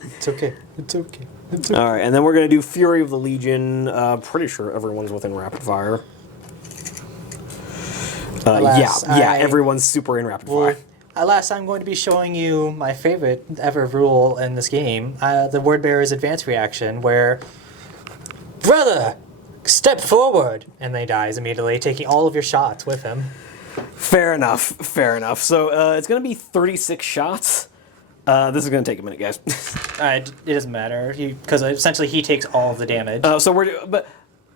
It's okay. It's okay. It's okay. All right, and then we're going to do Fury of the Legion. Pretty sure everyone's within rapid fire. Everyone's super in rapid fire. Alas, I'm going to be showing you my favorite ever rule in this game, the Word Bearer's advance reaction, where, brother, step forward, and they dies immediately, taking all of your shots with him. Fair enough, fair enough. So it's going to be 36 shots. This is going to take a minute, guys. It doesn't matter, because essentially he takes all of the damage.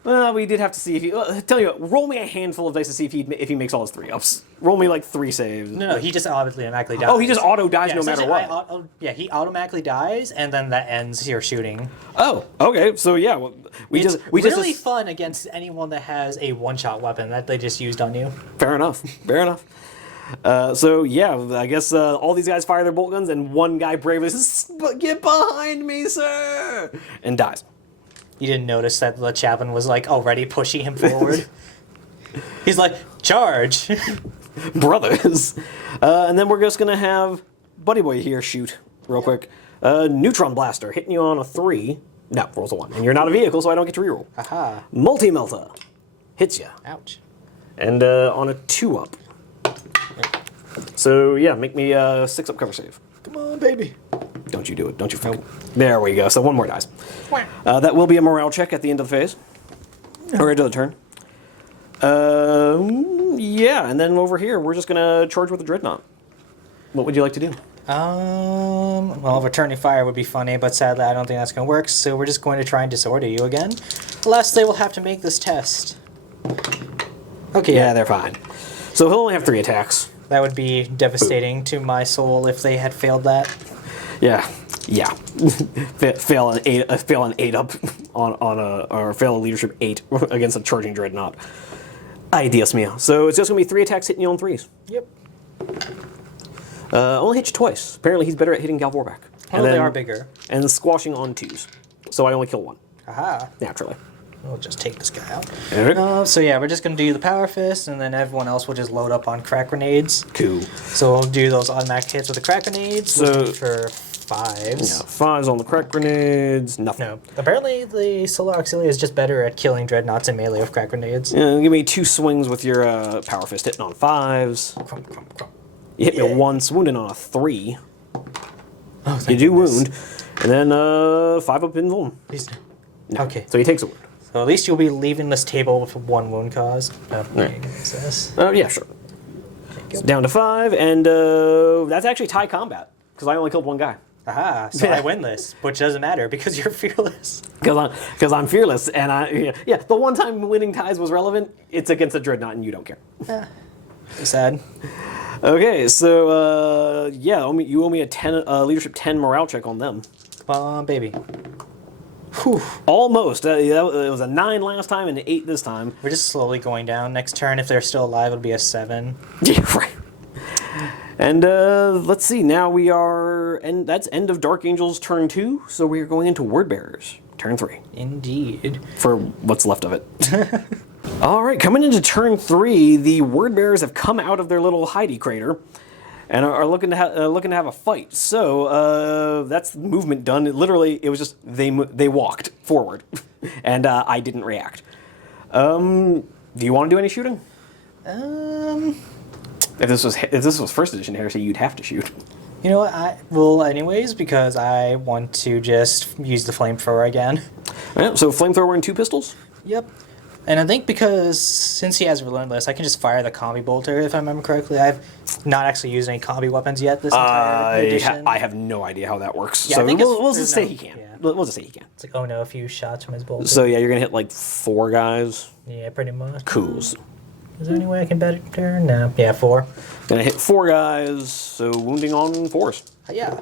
We did have to see if he... tell you what, roll me a handful of dice to see if he makes all his 3-ups. Roll me like 3 saves. No, he just automatically dies. Oh, he just auto dies no matter what. He automatically dies, and then that ends your shooting. Oh, okay. So yeah, it's really fun against anyone that has a one-shot weapon that they just used on you. Fair enough. Fair enough. So yeah, I guess all these guys fire their bolt guns, and one guy bravely says, "Get behind me, sir!" and dies. You didn't notice that the chaplain was like already pushing him forward. He's like, "Charge, brothers!" And then we're just gonna have Buddy Boy here shoot real quick. Neutron blaster hitting you on a 3. No, rolls a 1, and you're not a vehicle, so I don't get to reroll. Aha! Multi melta hits you. Ouch! And on a 2-up. So yeah, make me a 6-up cover save. Come on, baby. Don't you do it. Don't you fucking... There we go. So 1 more dies. That will be a morale check at the end of the phase. Or end of the turn. Yeah, and then over here, we're just going to charge with the Dreadnought. What would you like to do? Well, returning fire would be funny, but sadly I don't think that's going to work, so we're just going to try and disorder you again. Alas, they will have to make this test. Okay. Yeah, they're fine. So he'll only have 3 attacks. That would be devastating to my soul if they had failed that. Yeah. fail an 8-up or fail a leadership 8 against a charging Dreadnought. Ay, Dios mío. So it's just going to be 3 attacks hitting you on 3s. Yep. Only hit you twice. Apparently he's better at hitting Galvorback. Oh, they are bigger. And squashing on 2s. So I only kill 1. Aha. Naturally. We'll just take this guy out. Right. So yeah, we're just going to do the Power Fist, and then everyone else will just load up on crack grenades. Cool. So we'll do those automatic hits with the crack grenades. So for 5s. Yeah, 5s on the crack grenades. Nothing. No. Apparently the Solar Auxiliary is just better at killing Dreadnoughts in melee with crack grenades. Yeah, give me 2 swings with your Power Fist hitting on 5s. Crump, crump, crump. You hit me once, wounding on a 3. Oh, you do wound. And then 5-up invuln. No. Okay. So he takes a wound. So at least you'll be leaving this table with 1 wound caused. Right. Yeah, sure. It's down to 5, and that's actually tie combat, because I only killed 1 guy. Aha, so I win this, which doesn't matter, because you're fearless. Because I'm fearless, and the one time winning ties was relevant, it's against a Dreadnought, and you don't care. Sad. Okay, so, you owe me a 10, leadership 10 morale check on them. Come on, baby. Whew. Almost. It was a 9 last time and an 8 this time. We're just slowly going down. Next turn, if they're still alive, it'll be a 7. Yeah, right. And let's see. Now we are, and that's end of Dark Angel's turn 2. So we are going into Word Bearers, turn 3. Indeed. For what's left of it. All right, coming into turn 3, the Word Bearers have come out of their little hidey crater and are looking to have a fight. So that's movement done. It was just they walked forward, and I didn't react. Do you want to do any shooting? If this was first edition Heresy, you'd have to shoot. You know what? I will anyways, because I want to just use the flamethrower again. All right, so flamethrower and 2 pistols. Yep. And I think because since he has Relentless, I can just fire the combi bolter if I remember correctly. I've not actually used any combi weapons yet this entire edition. I have no idea how that works. Yeah, So I think we'll just say he can. Yeah. We'll just say he can. It's like, oh no, a few shots from his bolter. So yeah, you're gonna hit like 4 guys. Yeah, pretty much. Cools. Is there any way I can better? No. Yeah, 4. Gonna hit 4 guys, so wounding on 4s. Yeah.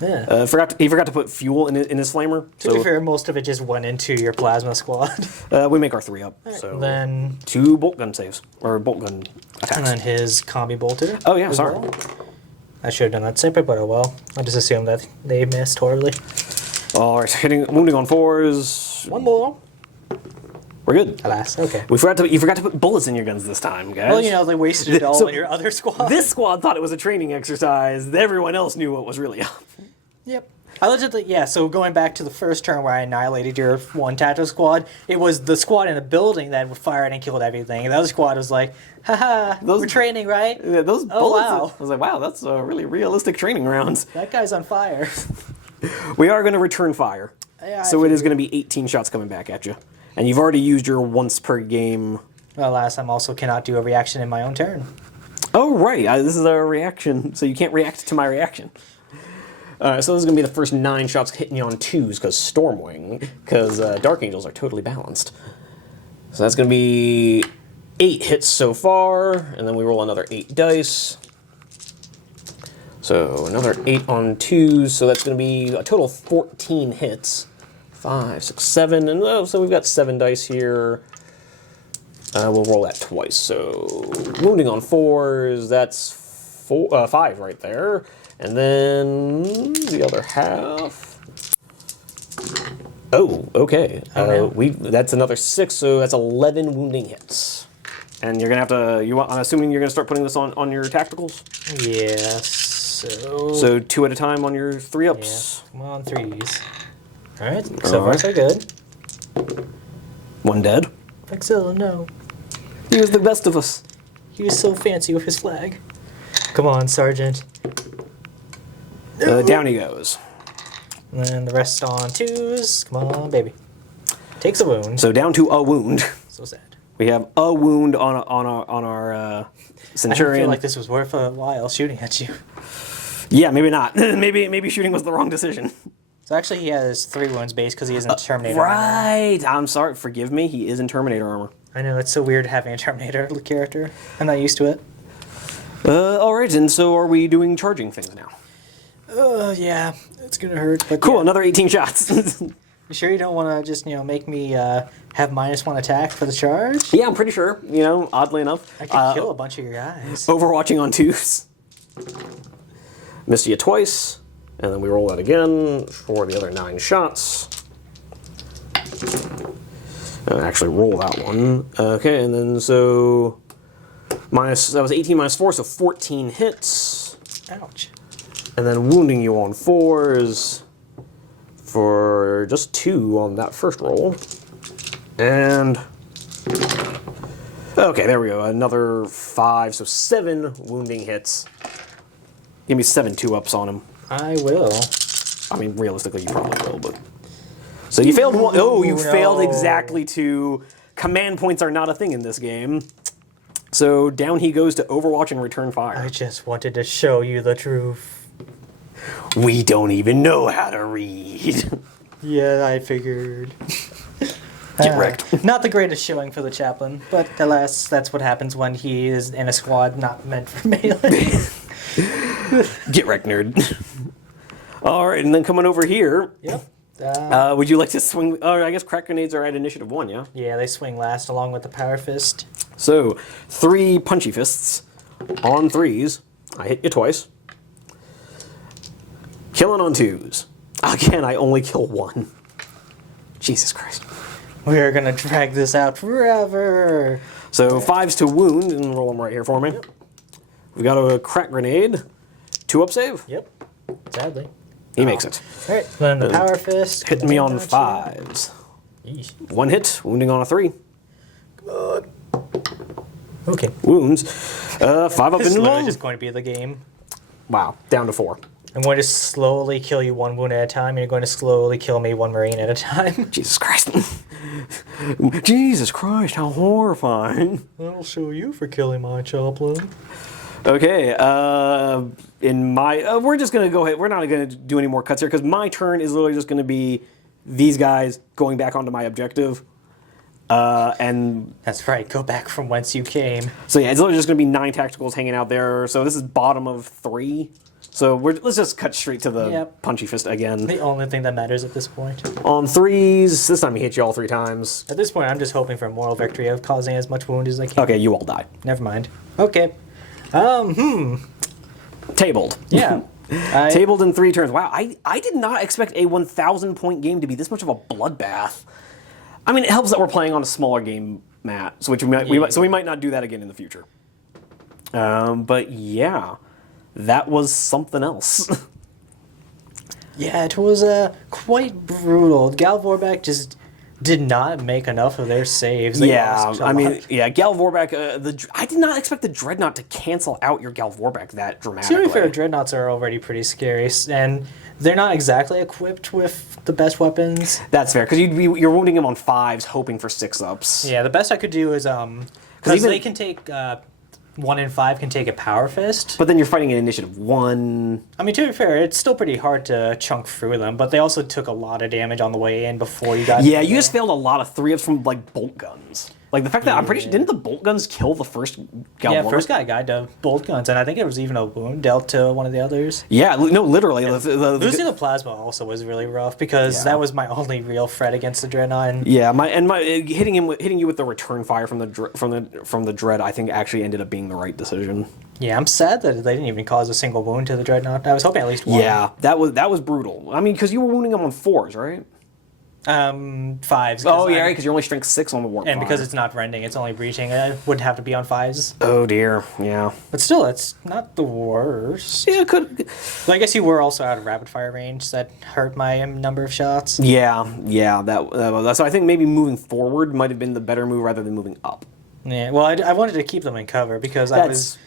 Yeah. He forgot to put fuel in his flamer. To be fair, most of it just went into your plasma squad. We make our 3 up. So then 2 bolt gun saves or bolt gun attacks. and then his combi bolter. Oh yeah, sorry. Well. I should have done that separate, but oh well. I just assumed that they missed horribly. All right, wounding on 4s. 1 more. We're good. Alas, okay. You forgot to put bullets in your guns this time, guys. Well, you know, they wasted it all So, in your other squad. This squad thought it was a training exercise. Everyone else knew what was really up. Yep. I legitimately, yeah, so going back to the first turn where I annihilated your one tactical squad, it was the squad in the building that fired and killed everything. The other squad was like, haha, we're training, right? Yeah, those bullets. Wow. I was like, wow, that's really realistic training rounds. That guy's on fire. We are going to return fire. Yeah, So it is going to be 18 shots coming back at you. And you've already used your once per game. Well, last time also cannot do a reaction in my own turn. Oh, right. This is a reaction, so you can't react to my reaction. So this is going to be the first 9 shots hitting you on 2s because Stormwing, because Dark Angels are totally balanced. So that's going to be 8 hits so far, and then we roll another 8 dice. So another 8 on 2s, so that's going to be a total of 14 hits. 5, 6, 7, and so we've got 7 dice here. We'll roll that twice. So wounding on 4s, that's 5 right there. And then the other half. Oh, okay. That's another 6, so that's 11 wounding hits. And you're gonna have to. I'm assuming you're gonna start putting this on your tacticals. Yes. So 2 at a time on your 3 ups. Yeah, come on, 3s. All right. So far so good. 1 dead. Vexilla, no. He was the best of us. He was so fancy with his flag. Come on, Sergeant. Down he goes. And then the rest on 2s. Come on, baby. Takes a wound. So down to a wound. So sad. We have a wound on our I Centurion. feel like this was worth a while shooting at you. Yeah, maybe not. maybe shooting was the wrong decision. So actually he has 3 wounds base because he is in Terminator armor. Right. I'm sorry. Forgive me. He is in Terminator armor. I know, it's so weird having a Terminator character. I'm not used to it. All right. And so are we doing charging things now? Yeah. It's going to hurt. But Cool. yeah. Another 18 shots. You sure you don't want to just, make me have -1 attack for the charge? Yeah, I'm pretty sure. Oddly enough. I could kill a bunch of your guys. Overwatching on 2s. Missed you twice. And then we roll that again for the other 9 shots. And actually roll that one. Okay, and then so that was 18 minus 4, so 14 hits. Ouch. And then wounding you on 4s for just 2 on that first roll. And okay, there we go. Another 5, so 7 wounding hits. Give me 7 2-ups on him. I will. I mean, realistically, you probably will, but... So you failed one. Oh, you failed exactly 2. Command points are not a thing in this game. So down he goes to Overwatch and return fire. I just wanted to show you the truth. We don't even know how to read. Yeah, I figured. Get wrecked. Not the greatest showing for the chaplain, but alas, that's what happens when he is in a squad not meant for melee. Get wrecked, nerd. All right, and then coming over here. Yep. Would you like to swing? I guess crack grenades are at initiative 1, yeah? Yeah, they swing last along with the power fist. So, 3 punchy fists on 3s. I hit you twice. Killing on 2s. Again, I only kill 1. Jesus Christ. We are going to drag this out forever. So 5s to wound, and roll them right here for me. Yep. We've got a crack grenade. 2-up save. Yep. Sadly. He makes it. All right. Then the power fist. Hitting me on 5s. Yeesh. 1 hit, wounding on a 3. Good. Okay. Wounds. 5 up This is and literally low. just going to be the game. Wow, down to 4. I'm going to slowly kill you 1 wound at a time, and you're going to slowly kill me 1 marine at a time. Jesus Christ. Jesus Christ, how horrifying. I'll show you for killing my chaplain. Okay, in my... we're just going to go ahead. We're not going to do any more cuts here because my turn is literally just going to be these guys going back onto my objective. And... That's right, go back from whence you came. So yeah, it's literally just going to be 9 tacticals hanging out there. So this is bottom of 3. So let's just cut straight to the punchy fist again. The only thing that matters at this point. On 3s, this time he hit you all 3 times. At this point, I'm just hoping for a moral victory of causing as much wound as I can. Okay, you all die. Never mind. Okay. Tabled. Yeah. Tabled in 3 turns. Wow, I did not expect a 1,000 point game to be this much of a bloodbath. I mean, it helps that we're playing on a smaller game, Matt, so we might not do that again in the future. But yeah, that was something else. Yeah, it was quite brutal. Gal Vorback just did not make enough of their saves. They lost a lot. Gal Vorback, I did not expect the Dreadnought to cancel out your Gal Vorback that dramatically. To be fair, Dreadnoughts are already pretty scary, and they're not exactly equipped with the best weapons. That's fair, because you're wounding them on 5s, hoping for 6-ups. Yeah, the best I could do is, because they can take, 1 in 5 can take a Power Fist. But then you're fighting an Initiative 1. I mean, to be fair, it's still pretty hard to chunk through them, but they also took a lot of damage on the way in before you got... Yeah, you just failed a lot of 3-ups from, like, bolt guns. Like, the fact that I'm pretty sure... Didn't the bolt guns kill the first Gal Vorback? Yeah, first guy died to bolt guns, and I think it was even a wound dealt to one of the others. Yeah, no, literally. Losing the plasma also was really rough, because that was my only real threat against the Dreadnought. Yeah, hitting you with the return fire from the Dread, I think actually ended up being the right decision. Yeah, I'm sad that they didn't even cause a single wound to the Dreadnought. I was hoping at least one. Yeah, that was brutal. I mean, because you were wounding them on 4s, right? 5s. Oh, yeah, because you're only strength 6 on the warp. And because it's not rending, it's only breaching. It wouldn't have to be on 5s. Oh dear, yeah. But still, it's not the worst. Yeah, it could. Well, I guess you were also out of rapid fire range, so that hurt my number of shots. Yeah. So I think maybe moving forward might have been the better move rather than moving up. Yeah, well, I wanted to keep them in cover because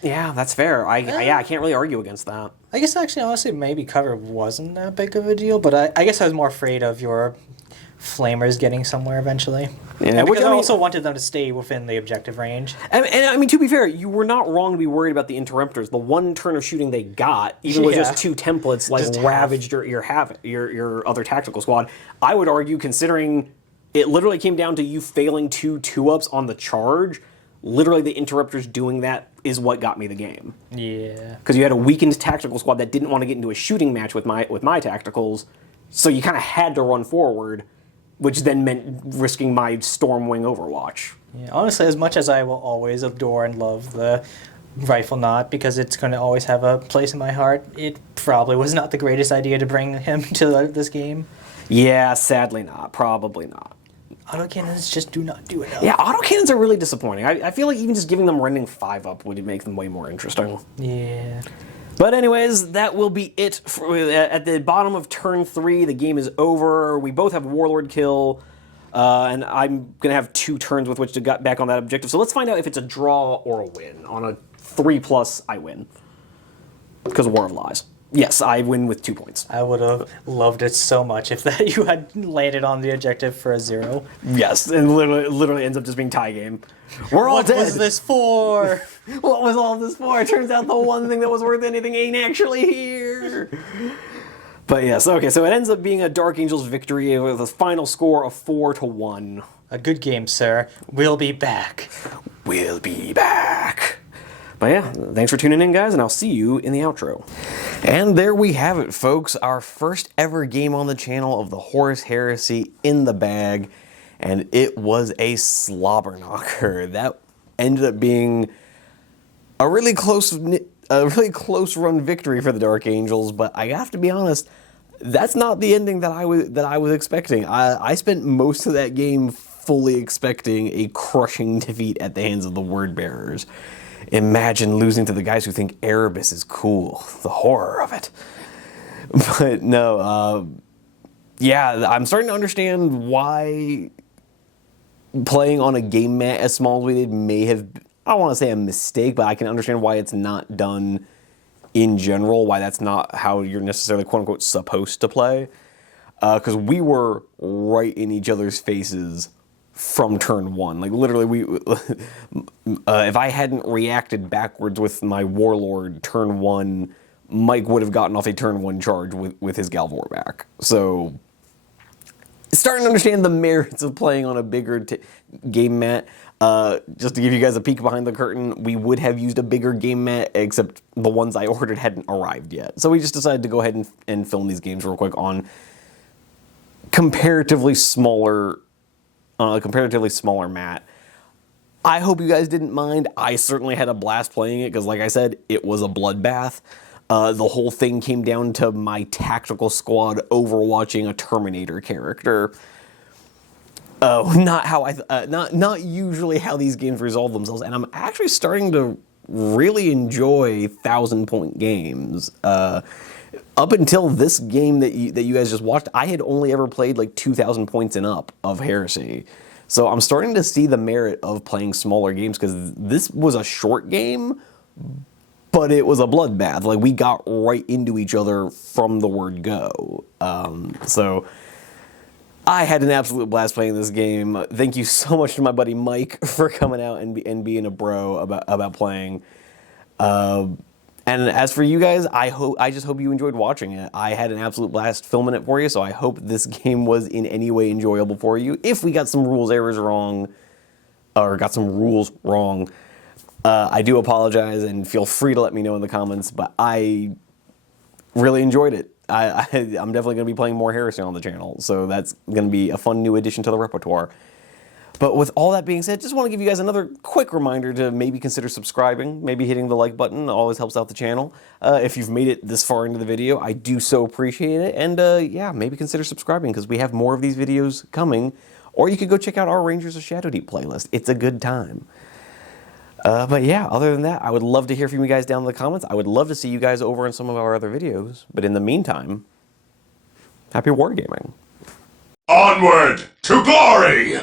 Yeah, that's fair. I can't really argue against that. I guess actually, honestly, maybe cover wasn't that big of a deal, but I guess I was more afraid of your flamers getting somewhere eventually. Yeah, because I also wanted them to stay within the objective range. And I mean, to be fair, you were not wrong to be worried about the interrupters. The one turn of shooting they got, even with just 2 templates, ravaged your other tactical squad. I would argue, considering it literally came down to you failing 2-ups on the charge, literally the interrupters doing that is what got me the game. Yeah. Because you had a weakened tactical squad that didn't want to get into a shooting match with my tacticals, so you kind of had to run forward, which then meant risking my Stormwing Overwatch. Yeah, honestly, as much as I will always adore and love the Rifle Knot, because it's going to always have a place in my heart, it probably was not the greatest idea to bring him to this game. Yeah, sadly not. Probably not. Autocannons just do not do enough. Yeah, autocannons are really disappointing. I feel like even just giving them rending 5-up would make them way more interesting. Yeah. But anyways, that will be it. At the bottom of turn 3, the game is over. We both have Warlord kill, and I'm going to have 2 turns with which to get back on that objective. So let's find out if it's a draw or a win. On a 3+, I win. Because of War of Lies. Yes, I win with 2 points. I would have loved it so much if that you had landed on the objective for a 0. Yes, and literally ends up just being tie game. We're all dead. What was this for? What was all this for? It turns out the one thing that was worth anything ain't actually here. But yes, okay, so it ends up being a Dark Angels victory with a final score of 4-1. A good game, sir. We'll be back. We'll be back. But yeah, thanks for tuning in, guys, and I'll see you in the outro. And there we have it, folks. Our first ever game on the channel of the Horus Heresy in the bag. And it was a slobber knocker. That ended up being a really close run victory for the Dark Angels. But I have to be honest, that's not the ending that I was expecting. I spent most of that game fully expecting a crushing defeat at the hands of the Word Bearers. Imagine losing to the guys who think Erebus is cool. The horror of it. But no, yeah, I'm starting to understand why playing on a game mat as small as we did may have, I don't want to say a mistake, but I can understand why it's not done in general, why that's not how you're necessarily quote-unquote supposed to play. Because we were right in each other's faces from turn one. Like literally, if I hadn't reacted backwards with my Warlord turn one, Mike would have gotten off a turn one charge with his Galvor back. So starting to understand the merits of playing on a bigger game mat. Just to give you guys a peek behind the curtain, we would have used a bigger game mat, except the ones I ordered hadn't arrived yet. So we just decided to go ahead and film these games real quick on comparatively smaller mat. I hope you guys didn't mind. I certainly had a blast playing it because, like I said, it was a bloodbath. The whole thing came down to my tactical squad overwatching a Terminator character. Not usually how these games resolve themselves, and I'm actually starting to really enjoy 1,000-point games. Up until this game that you guys just watched, I had only ever played like 2,000 points and up of Heresy. So I'm starting to see the merit of playing smaller games because this was a short game, but it was a bloodbath. Like, we got right into each other from the word go. So I had an absolute blast playing this game. Thank you so much to my buddy Mike for coming out and being a bro about playing. And as for you guys, I just hope you enjoyed watching it. I had an absolute blast filming it for you, so I hope this game was in any way enjoyable for you. If we got some rules errors wrong, or got some rules wrong, I do apologize, and feel free to let me know in the comments, but I really enjoyed it. I'm definitely going to be playing more Heresy on the channel, so that's going to be a fun new addition to the repertoire. But with all that being said, just want to give you guys another quick reminder to maybe consider subscribing, maybe hitting the like button. It always helps out the channel. If you've made it this far into the video, I do so appreciate it. And yeah, maybe consider subscribing because we have more of these videos coming. Or you could go check out our Rangers of Shadowdeep playlist. It's a good time. But yeah, other than that, I would love to hear from you guys down in the comments. I would love to see you guys over in some of our other videos. But in the meantime, happy wargaming. Onward to glory!